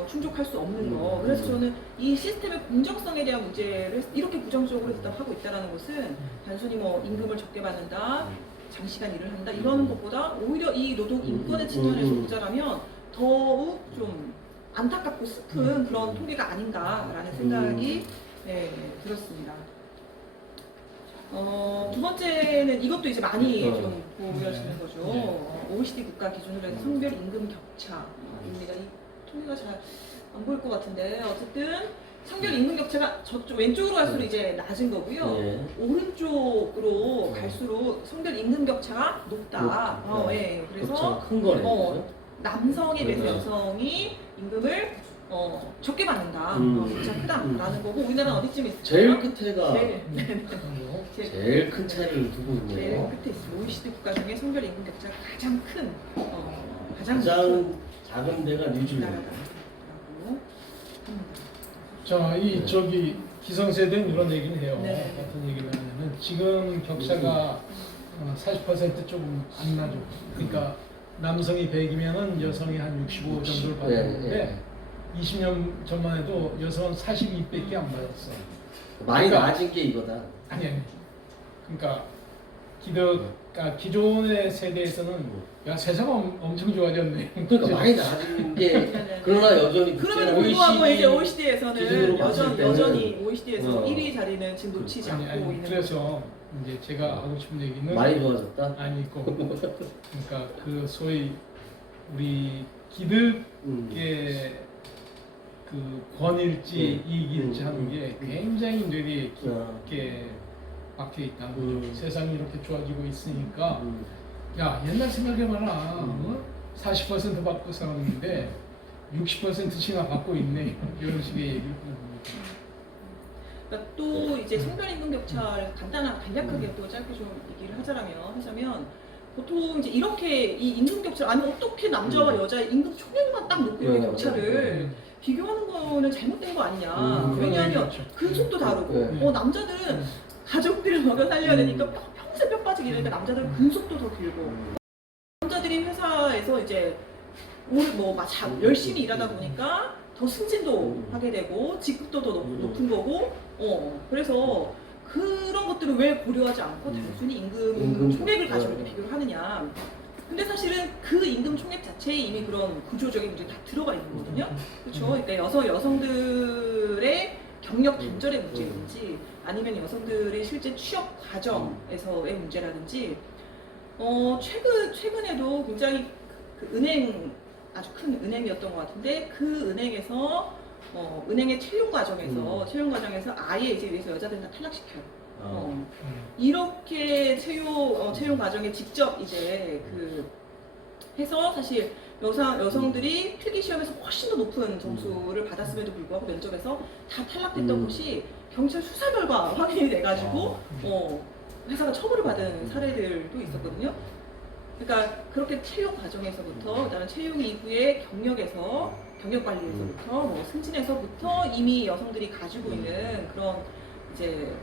충족할 수 없는 거. 그래서 저는 이 시스템의 공정성에 대한 문제를 이렇게 부정적으로 일단 하고 있다는 것은 단순히 뭐 임금을 적게 받는다, 장시간 일을 한다 이러는 것보다 오히려 이 노동 인권의 측면에서 보자라면 더욱 좀 안타깝고 슬픈 그런 통계가 아닌가라는 생각이 들었습니다. 두 번째는 이것도 이제 많이 좀 보여지는 거죠. OECD 국가 기준으로 해서 성별 임금 격차입니다. 이 통계가 잘 안 보일 것 같은데 어쨌든 성별 임금 격차가 저쪽 왼쪽으로 갈수록 이제 낮은 거고요. 오른쪽으로 갈수록 성별 임금 격차가 높다. 그래서 큰 거네. 남성에 비해서 여성이 임금을 적게 받는다. 격차 크다라는 거고 우리나라는 어디쯤에 있을까요? 제일 끝에가 제일 큰 차이를 두고 제일 있네요. 끝에 있어요. OECD 국가 중에 성별 임금 격차가 가장 큰 가장 작은 데가 뉴질랜드. 자, 저기 기성세대는 이런 얘기는 해요. 네. 어떤 얘기를 하냐면 지금 격차가 40% 조금 안 나죠. 그러니까 남성이 100이면은 여성이 한 65 정도를 받았는데 20년 전만 해도 여성은 42밖에 안 받았어. 많이 그러니까, 낮은 게 이거다. 아니. 그러니까 기존의 세대에서는 야 세상 엄청 좋아졌네. 그러니까 많이 낮은 게 그러나 여전히 그럼에도 불구하고 이제 OECD에서는 기준으로 봤을 때는 여전히 OECD에서 1위 자리는 지금 놓치지 아니, 않고 있는 그래서 이제 제가 하고 싶은 얘기는 많이 좋아졌다. 아니고 그러니까 그 소위 우리 기득의 그 권일지 이익일지 하는 게 굉장히 뇌리에 깊게 박혀 있다는 거죠. 세상이 이렇게 좋아지고 있으니까 야 옛날 생각해봐라 40% 받고 살았는데 60%씩이나 받고 있네 이런 식의 얘기를 하는 겁니다. 그러니까 또 이제 성별 임금 격차를 간략하게 또 짧게 좀 얘기를 하자면 보통 이제 이렇게 이 임금 격차 아니 어떻게 남자와 여자의 임금 총액만 딱 놓고 이렇게 격차를 비교하는 거는 잘못된 거 아니냐. 왜냐하면 근속도 다르고 남자들은 가족들을 먹여 살려야 되니까 평생 뼈 빠지게 이러니까 남자들은 근속도 더 길고 남자들이 회사에서 이제 열심히 일하다 보니까 더 승진도 하게 되고 직급도 더 높은 거고 그래서 그런 것들을 왜 고려하지 않고 단순히 임금 임금 총액을 가지고 네. 이렇게 비교를 하느냐. 근데 사실은 그 임금 총액 자체에 이미 그런 구조적인 문제가 다 들어가 있는 거거든요. 그렇죠. 그러니까 여성들의 경력 단절의 문제인지 아니면 여성들의 실제 취업 과정에서의 문제라든지 최근에도 굉장히 그 은행 아주 큰 은행이었던 것 같은데 그 은행에서 은행의 채용 과정에서 아예 이제 위에서 여자들은 다 탈락시켜요. 이렇게 채용 과정에 직접 이제 그 해서 사실 여성들이 필기 시험에서 훨씬 더 높은 점수를 받았음에도 불구하고 면접에서 다 탈락됐던 것이 경찰 수사 결과 확인이 돼가지고 회사가 처벌을 받은 사례들도 있었거든요. 그러니까 그렇게 채용 과정에서부터 그다음에 채용 이후의 경력 관리에서부터 뭐 승진에서부터 이미 여성들이 가지고 있는 그런 이제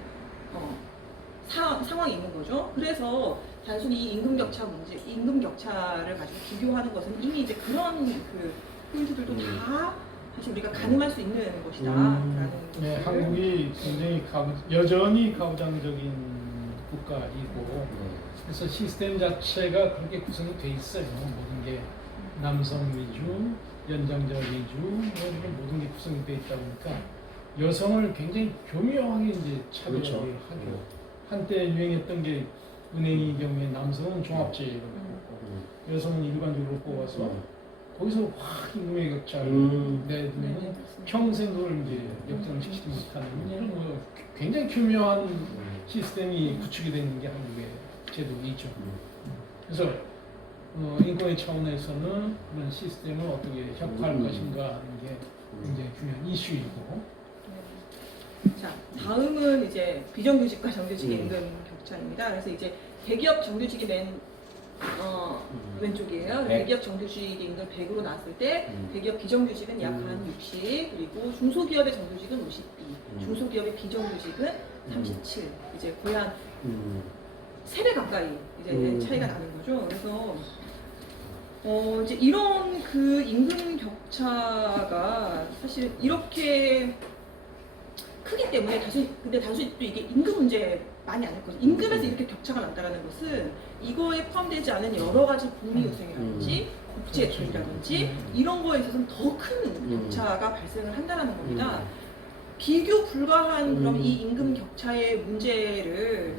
상황이 있는 거죠. 그래서 단순히 임금 격차를 가지고 비교하는 것은 이미 이제 그런 그 포인트들도 다 사실 우리가 가늠할 수 있는 것이다라는 네, 것을 한국이 굉장히 여전히 가부장적인 국가이고 그래서 시스템 자체가 그렇게 구성이 돼 있어요. 모든 게 남성 위주, 연장자 위주 이렇게 모든 게 구성이 돼 있다 보니까 여성을 굉장히 교묘하게 이제 차별하게 그렇죠. 하죠. 한때 유행했던 게 은행의 경우에 남성은 종합제로 여성은 일반적으로 뽑아서 거기서 확 임금의 격차를 내두면 평생 그걸 이제 역전시키지 못하는 이런 뭐 굉장히 교묘한 시스템이 구축이 되는 게 한국의 제도이죠. 그래서 인권의 차원에서는 그런 시스템을 어떻게 혁파할 것인가 하는 게 굉장히 중요한 이슈이고. 자, 다음은 이제 비정규직과 정규직의 임금 격차입니다. 그래서 이제 대기업 정규직이 왼쪽이에요. 네. 대기업 정규직의 임금 100으로 나왔을 때 대기업 비정규직은 약 한 60, 그리고 중소기업의 정규직은 52, 중소기업의 비정규직은 37. 이제 거의 한 3배 가까이 이제 차이가 나는 거죠. 그래서 이제 이런 그 임금 격차가 사실 이렇게 크기 때문에 근데 단순히 또 이게 임금 문제만이 아니거든요. 임금에서 이렇게 격차가 난다는 것은 이거에 포함되지 않은 여러 가지 복리 요소라든지 복지 혜택이라든지 이런 거에 있어서는 더 큰 격차가 발생을 한다는 겁니다. 비교 불가한 그럼 이 임금 격차의 문제를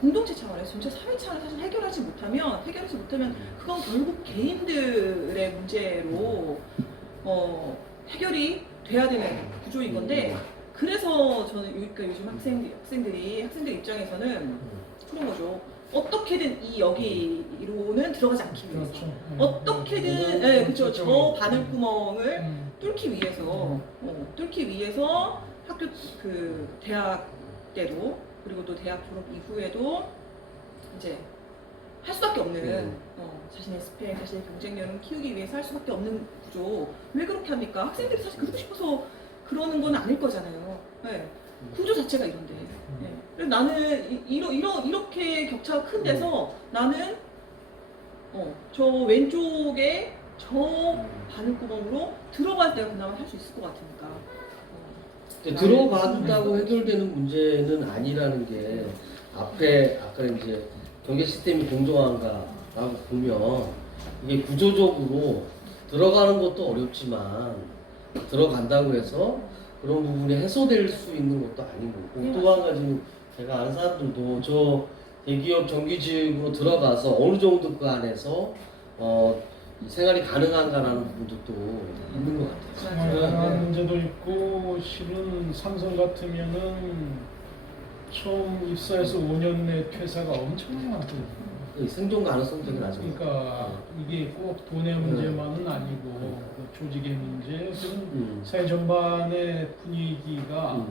공동체 차원에서 전체 사회 차원에서 사실 해결하지 못하면 그건 결국 개인들의 문제로 해결이 돼야 되는 구조인 건데 그래서 저는 그러니까 요즘 학생들 입장에서는 그런 거죠. 어떻게든 이 여기로는 들어가지 않기 위해서 그렇죠. 어떻게든 그렇죠. 저 바늘구멍을 뚫기 위해서 학교 그 대학 때도 그리고 또 대학 졸업 이후에도 이제 할 수밖에 없는 자신의 스펙, 자신의 경쟁력을 키우기 위해서 할 수밖에 없는 구조. 왜 그렇게 합니까? 학생들이 사실 그러고 싶어서 그러는 건 아닐 거잖아요. 네. 구조 자체가 이런데. 네. 그래서 나는 이렇게 격차가 큰 데서 나는 저 왼쪽에 저 바늘구멍으로 들어갈 때가 그나마 할 수 있을 것 같으니까. 들어간다고 해결되는 문제는 아니라는 게 앞에 아까 이제 경계 시스템이 공정한가라고 보면 이게 구조적으로 들어가는 것도 어렵지만 들어간다고 해서 그런 부분이 해소될 수 있는 것도 아닌 거고 또 한 가지는 제가 아는 사람들도 저 대기업 정규직으로 들어가서 어느 정도 그 안에서 생활이 가능한가라는 부분도 또 있는 것 같아요. 그런 문제도 있고 실은 삼성 같으면은 처음 입사해서 5년 내 퇴사가 엄청나게 많거든요. 생존 가능성 되게 낮은 것 같아요. 그러니까 이게 꼭 돈의 문제만은 아니고 그 조직의 문제, 사회 전반의 분위기가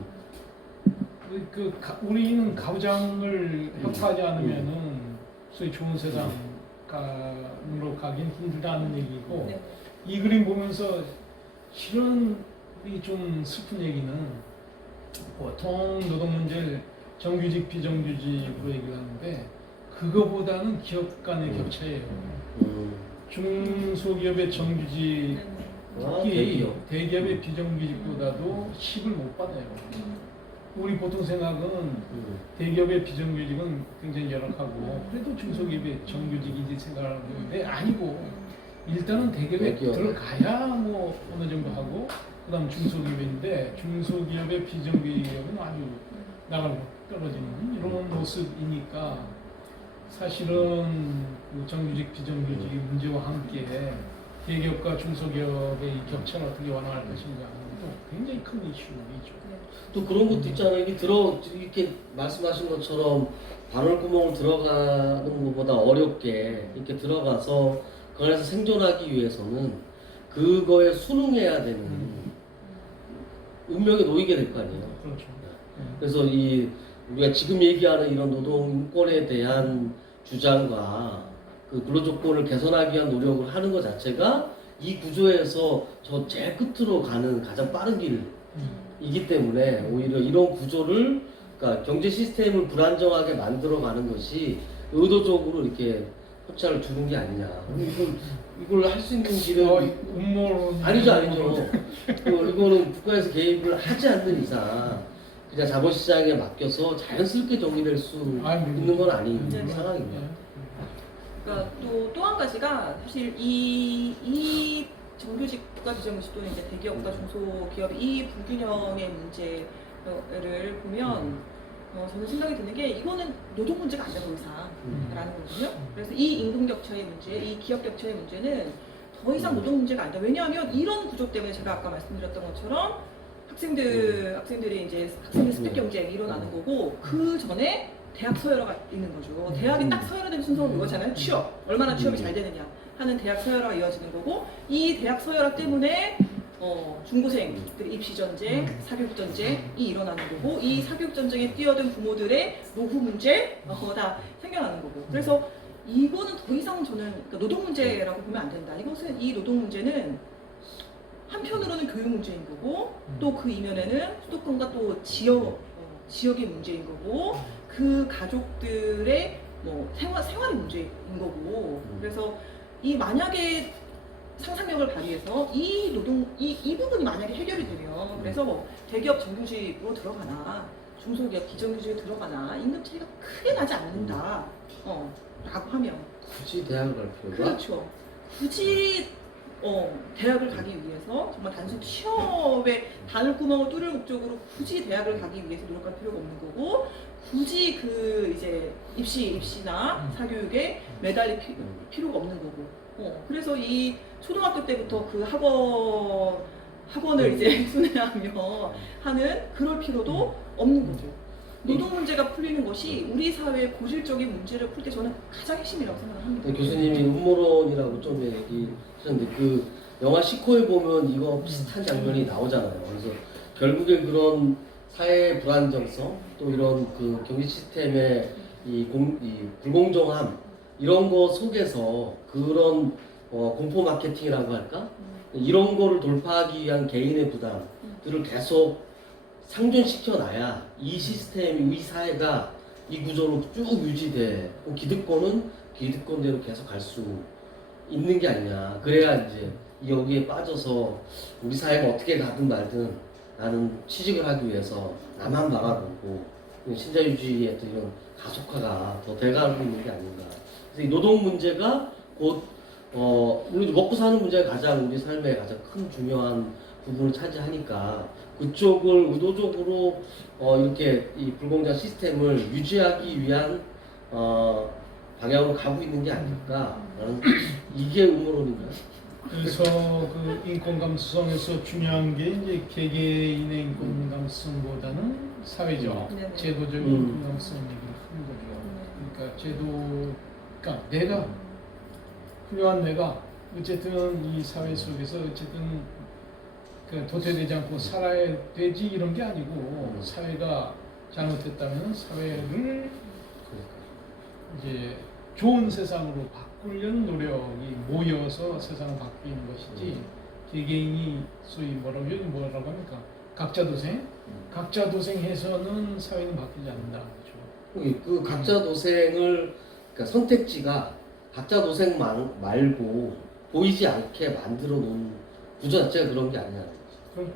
우리는 가부장을 혁파하지 않으면은 소위 좋은 세상으로 가긴 힘들다는 얘기고 이 그림 보면서 실은 좀 슬픈 얘기는 보통 노동 문제를 정규직 비정규직으로 얘기를 하는데 그거보다는 기업 간의 격차예요. 중소기업의 정규직이 대기업의 비정규직보다도 10을 못 받아요. 우리 보통 생각은 대기업의 비정규직은 굉장히 열악하고 그래도 중소기업의 정규직이지 생각을 하는데 아니고 일단은 대기업에 대기업에. 들어가야 뭐 어느 정도 하고 그다음 중소기업인데 중소기업의 비정규직은 아주 나가고 떨어지는 이런 모습이니까 사실은 그 정규직 비정규직의 문제와 함께 대기업과 중소기업의 이 격차를 어떻게 완화할 것인가 하는 것도 굉장히 큰 이슈이죠. 또 그런 것도 있잖아요. 이렇게 말씀하신 것처럼 바늘구멍을 들어가는 것보다 어렵게 이렇게 들어가서 그 안에서 생존하기 위해서는 그거에 순응해야 되는 운명에 놓이게 될 거 아니에요. 그렇죠. 그래서 우리가 지금 얘기하는 이런 노동 인권에 대한 주장과 그 근로 조건을 개선하기 위한 노력을 하는 것 자체가 이 구조에서 저 제일 끝으로 가는 가장 빠른 길이기 때문에 오히려 이런 구조를 그러니까 경제 시스템을 불안정하게 만들어가는 것이 의도적으로 이렇게 협차를 두는 게 아니냐. 이걸 할 수 있는 길은 음모론 아니죠. 이거는 국가에서 개입을 하지 않는 이상 그냥 자본시장에 맡겨서 자연스럽게 정리될 수 있는 건 아닌 네. 상황입니다. 그러니까 또 한 가지가 사실 이 정규직과 비정규직 또는 이제 대기업과 중소기업 이 불균형의 문제를 보면 저는 생각이 드는 게 이거는 노동 문제가 아니라 더 이상라는 거거든요. 그래서 이 임금 격차의 문제, 이 기업 격차의 문제는 더 이상 노동 문제가 아니다. 왜냐하면 이런 구조 때문에 제가 아까 말씀드렸던 것처럼 학생들이 이제 학생들 스펙 경쟁이 일어나는 거고 그 전에 대학 서열화가 있는 거죠. 대학이 딱 서열화되는 순서가 이거잖아요. 취업. 얼마나 취업이 잘 되느냐 하는 대학 서열화가 이어지는 거고 이 대학 서열화 때문에 중고생들의 입시 전쟁, 사교육 전쟁이 일어나는 거고 이 사교육 전쟁에 뛰어든 부모들의 노후 문제 다 생겨나는 거고 그래서 이거는 더 이상 저는 그러니까 노동 문제라고 보면 안 된다. 이 노동 문제는 한편으로는 교육 문제인 거고 또 그 이면에는 수도권과 또 지역의 문제인 거고 그 가족들의 뭐 생활의 문제인 거고 그래서 이 만약에 상상력을 발휘해서 이 부분이 만약에 해결이 되면 그래서 뭐 대기업 정규직으로 들어가나 중소기업 비정규직으로 들어가나 임금 차이가 크게 나지 않는다 라고 하면 굳이 대학을 갈 필요가? 그렇죠. 굳이 대학을 가기 위해서 정말 단순 취업에 바늘구멍을 뚫을 목적으로 굳이 대학을 가기 위해서 노력할 필요가 없는 거고 굳이 그 이제 입시나 사교육에 매달릴 필요가 없는 거고 그래서 이 초등학교 때부터 그 학원을 이제 순회하며 하는 그럴 필요도 없는 거죠. 노동 문제가 풀리는 것이 우리 사회의 고질적인 문제를 풀 때 저는 가장 핵심이라고 생각합니다. 교수님이 음모론이라고 좀 얘기하셨는데 그 영화 시코에 보면 이거 비슷한 장면이 나오잖아요. 그래서 결국에 그런 사회의 불안정성 또 이런 그 경제 시스템의 이 불공정함 이런 거 속에서 그런 공포 마케팅이라고 할까? 이런 거를 돌파하기 위한 개인의 부담들을 계속 상존시켜 놔야 이 시스템이, 이 사회가 이 구조로 쭉 유지돼. 기득권은 기득권대로 계속 갈 수 있는 게 아니냐. 그래야 이제 여기에 빠져서 우리 사회가 어떻게 가든 말든 나는 취직을 하기 위해서 나만 바라보고 신자유주의의 어떤 이런 가속화가 더 돼가고 있는 게 아닌가. 그래서 이 노동 문제가 곧 우리도 먹고 사는 문제가 가장 우리 삶의 가장 큰 중요한 부분을 차지하니까 그쪽을 의도적으로 이렇게 이 불공정 시스템을 유지하기 위한 방향으로 가고 있는 게 아닐까. 이게 음모론인가요? 그래서 그 인권 감수성에서 중요한 게 이제 개개인의 인권 감수성보다는 사회적, 네네. 제도적인 인권 감수성 얘기를 하는 거죠. 그러니까 그러니까 내가 훌륭한 내가 어쨌든 이 사회 속에서 어쨌든 그 도태되지 않고 살아야 되지 이런 게 아니고 사회가 잘못했다면 사회를 이제 좋은 세상으로 바꾸려는 노력이 모여서 세상을 바뀌는 것이지 개개인이 소위 뭐라고 합니까? 각자 도생해서는 사회는 바뀌지 않는다. 그렇죠. 그 각자 도생을 그러니까 선택지가 각자 도생 말고 보이지 않게 만들어 놓은 구조 자체가 그런 게 아니냐. 그럼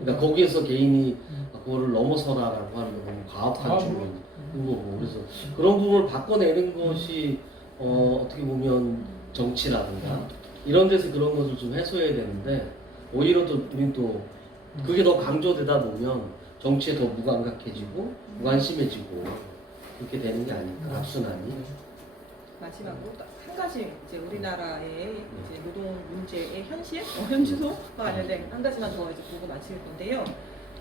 그러니까 거기에서 개인이 그거를 넘어서라라고 하는 건 너무 과학한 쪽인 거고 그래서 그런 부분을 바꿔내는 것이 어떻게 보면 정치라든가 이런 데서 그런 것을 좀 해소해야 되는데 오히려 또 우린 또 그게 더 강조되다 보면 정치에 더 무감각해지고 무관심해지고 그렇게 되는 게 아닐까 악순환이. 마지막으로 딱 한 가지 이제 우리나라의 이제 노동 문제의 현실, 현주소와 관련된 한 가지만 더 이제 보고 마칠 건데요.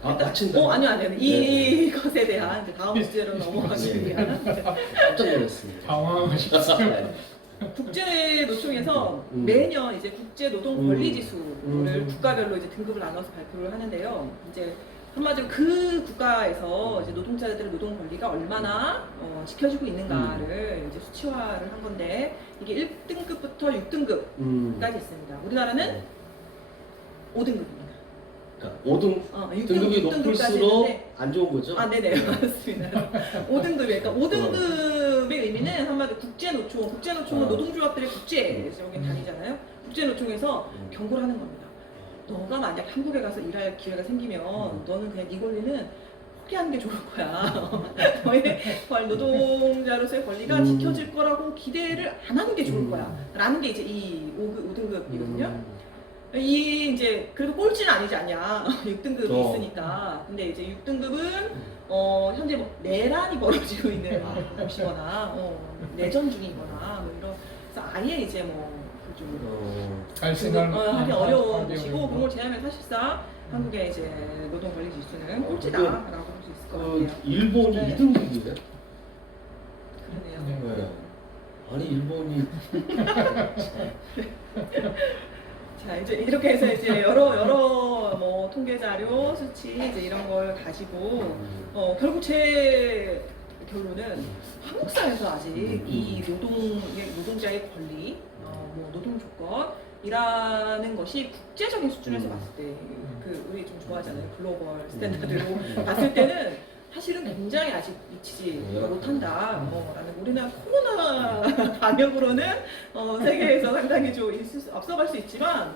마친다. 아니요. 이것에 대한 이제 다음 주제로 넘어가기 위한 깜짝 놀랐습니다. 당황하셨어요. 네. 국제노총에서 음. 매년 이제 국제노동권리지수를 음. 국가별로 이제 등급을 나눠서 발표를 하는데요. 이제 한마디로 그 국가에서 이제 노동자들의 노동 권리가 얼마나 지켜지고 있는가를 이제 수치화를 한 건데 이게 1등급부터 6등급까지 있습니다. 우리나라는 5등급입니다. 그러니까 5등 등급이 높을수록 안 좋은 거죠? 네네 맞습니다. 5등급이 그러니까 5등급의 의미는 한마디로 국제노총은 노동조합들의 국제적인 단위잖아요. 국제노총에서 경고를 하는 겁니다. 너가 만약 한국에 가서 일할 기회가 생기면 너는 그냥 네 권리는 포기하는 게 좋을 거야. 너의 노동자로서의 권리가 지켜질 거라고 기대를 안 하는 게 좋을 거야. 라는 게 이제 이 5등급이거든요. 이 이제 그래도 꼴찌는 아니지 않냐. 6등급이 있으니까. 근데 이제 6등급은 현재 뭐 내란이 벌어지고 있는 곳이거나 내전 중이거나 뭐 이런 그래서 아예 이제 갈 생각을 하기 어려운 하기 곳이고 어려운 그걸 제하면 사실상 한국의 이제 노동 권리 지수는 꼴찌다라고 볼 수 있을 것 같아요. 일본이 네. 2등급이에요? 그러네요. 네. 아니 일본이 자 이제 이렇게 해서 이제 여러 뭐 통계 자료, 수치 이제 이런 걸 가지고 결국 제 결론은 한국 사회에서 아직 이 노동자의 권리, 뭐 노동 조건이라는 것이 국제적인 수준에서 봤을 때 그 우리 좀 좋아하잖아요 글로벌 스탠다드로 봤을 때는 사실은 굉장히 아직 미치지 못한다. 라는 우리나라 코로나 방역으로는 세계에서 상당히 좀 앞서갈 수 있지만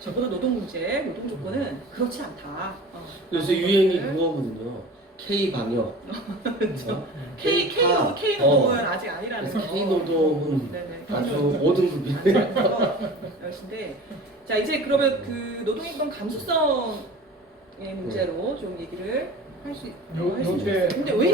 저보다 노동 문제, 노동 조건은 그렇지 않다. 그래서 유행이 그거거든요. K 방역. 그렇죠. K 노동은 아직 아니라는 거. K 노동은 네네. 아주 5등급이네. 것인데 자 이제 그러면 그 노동인권 감수성의 문제로 좀 얘기를 할 수 있어요. 요때 근데 왜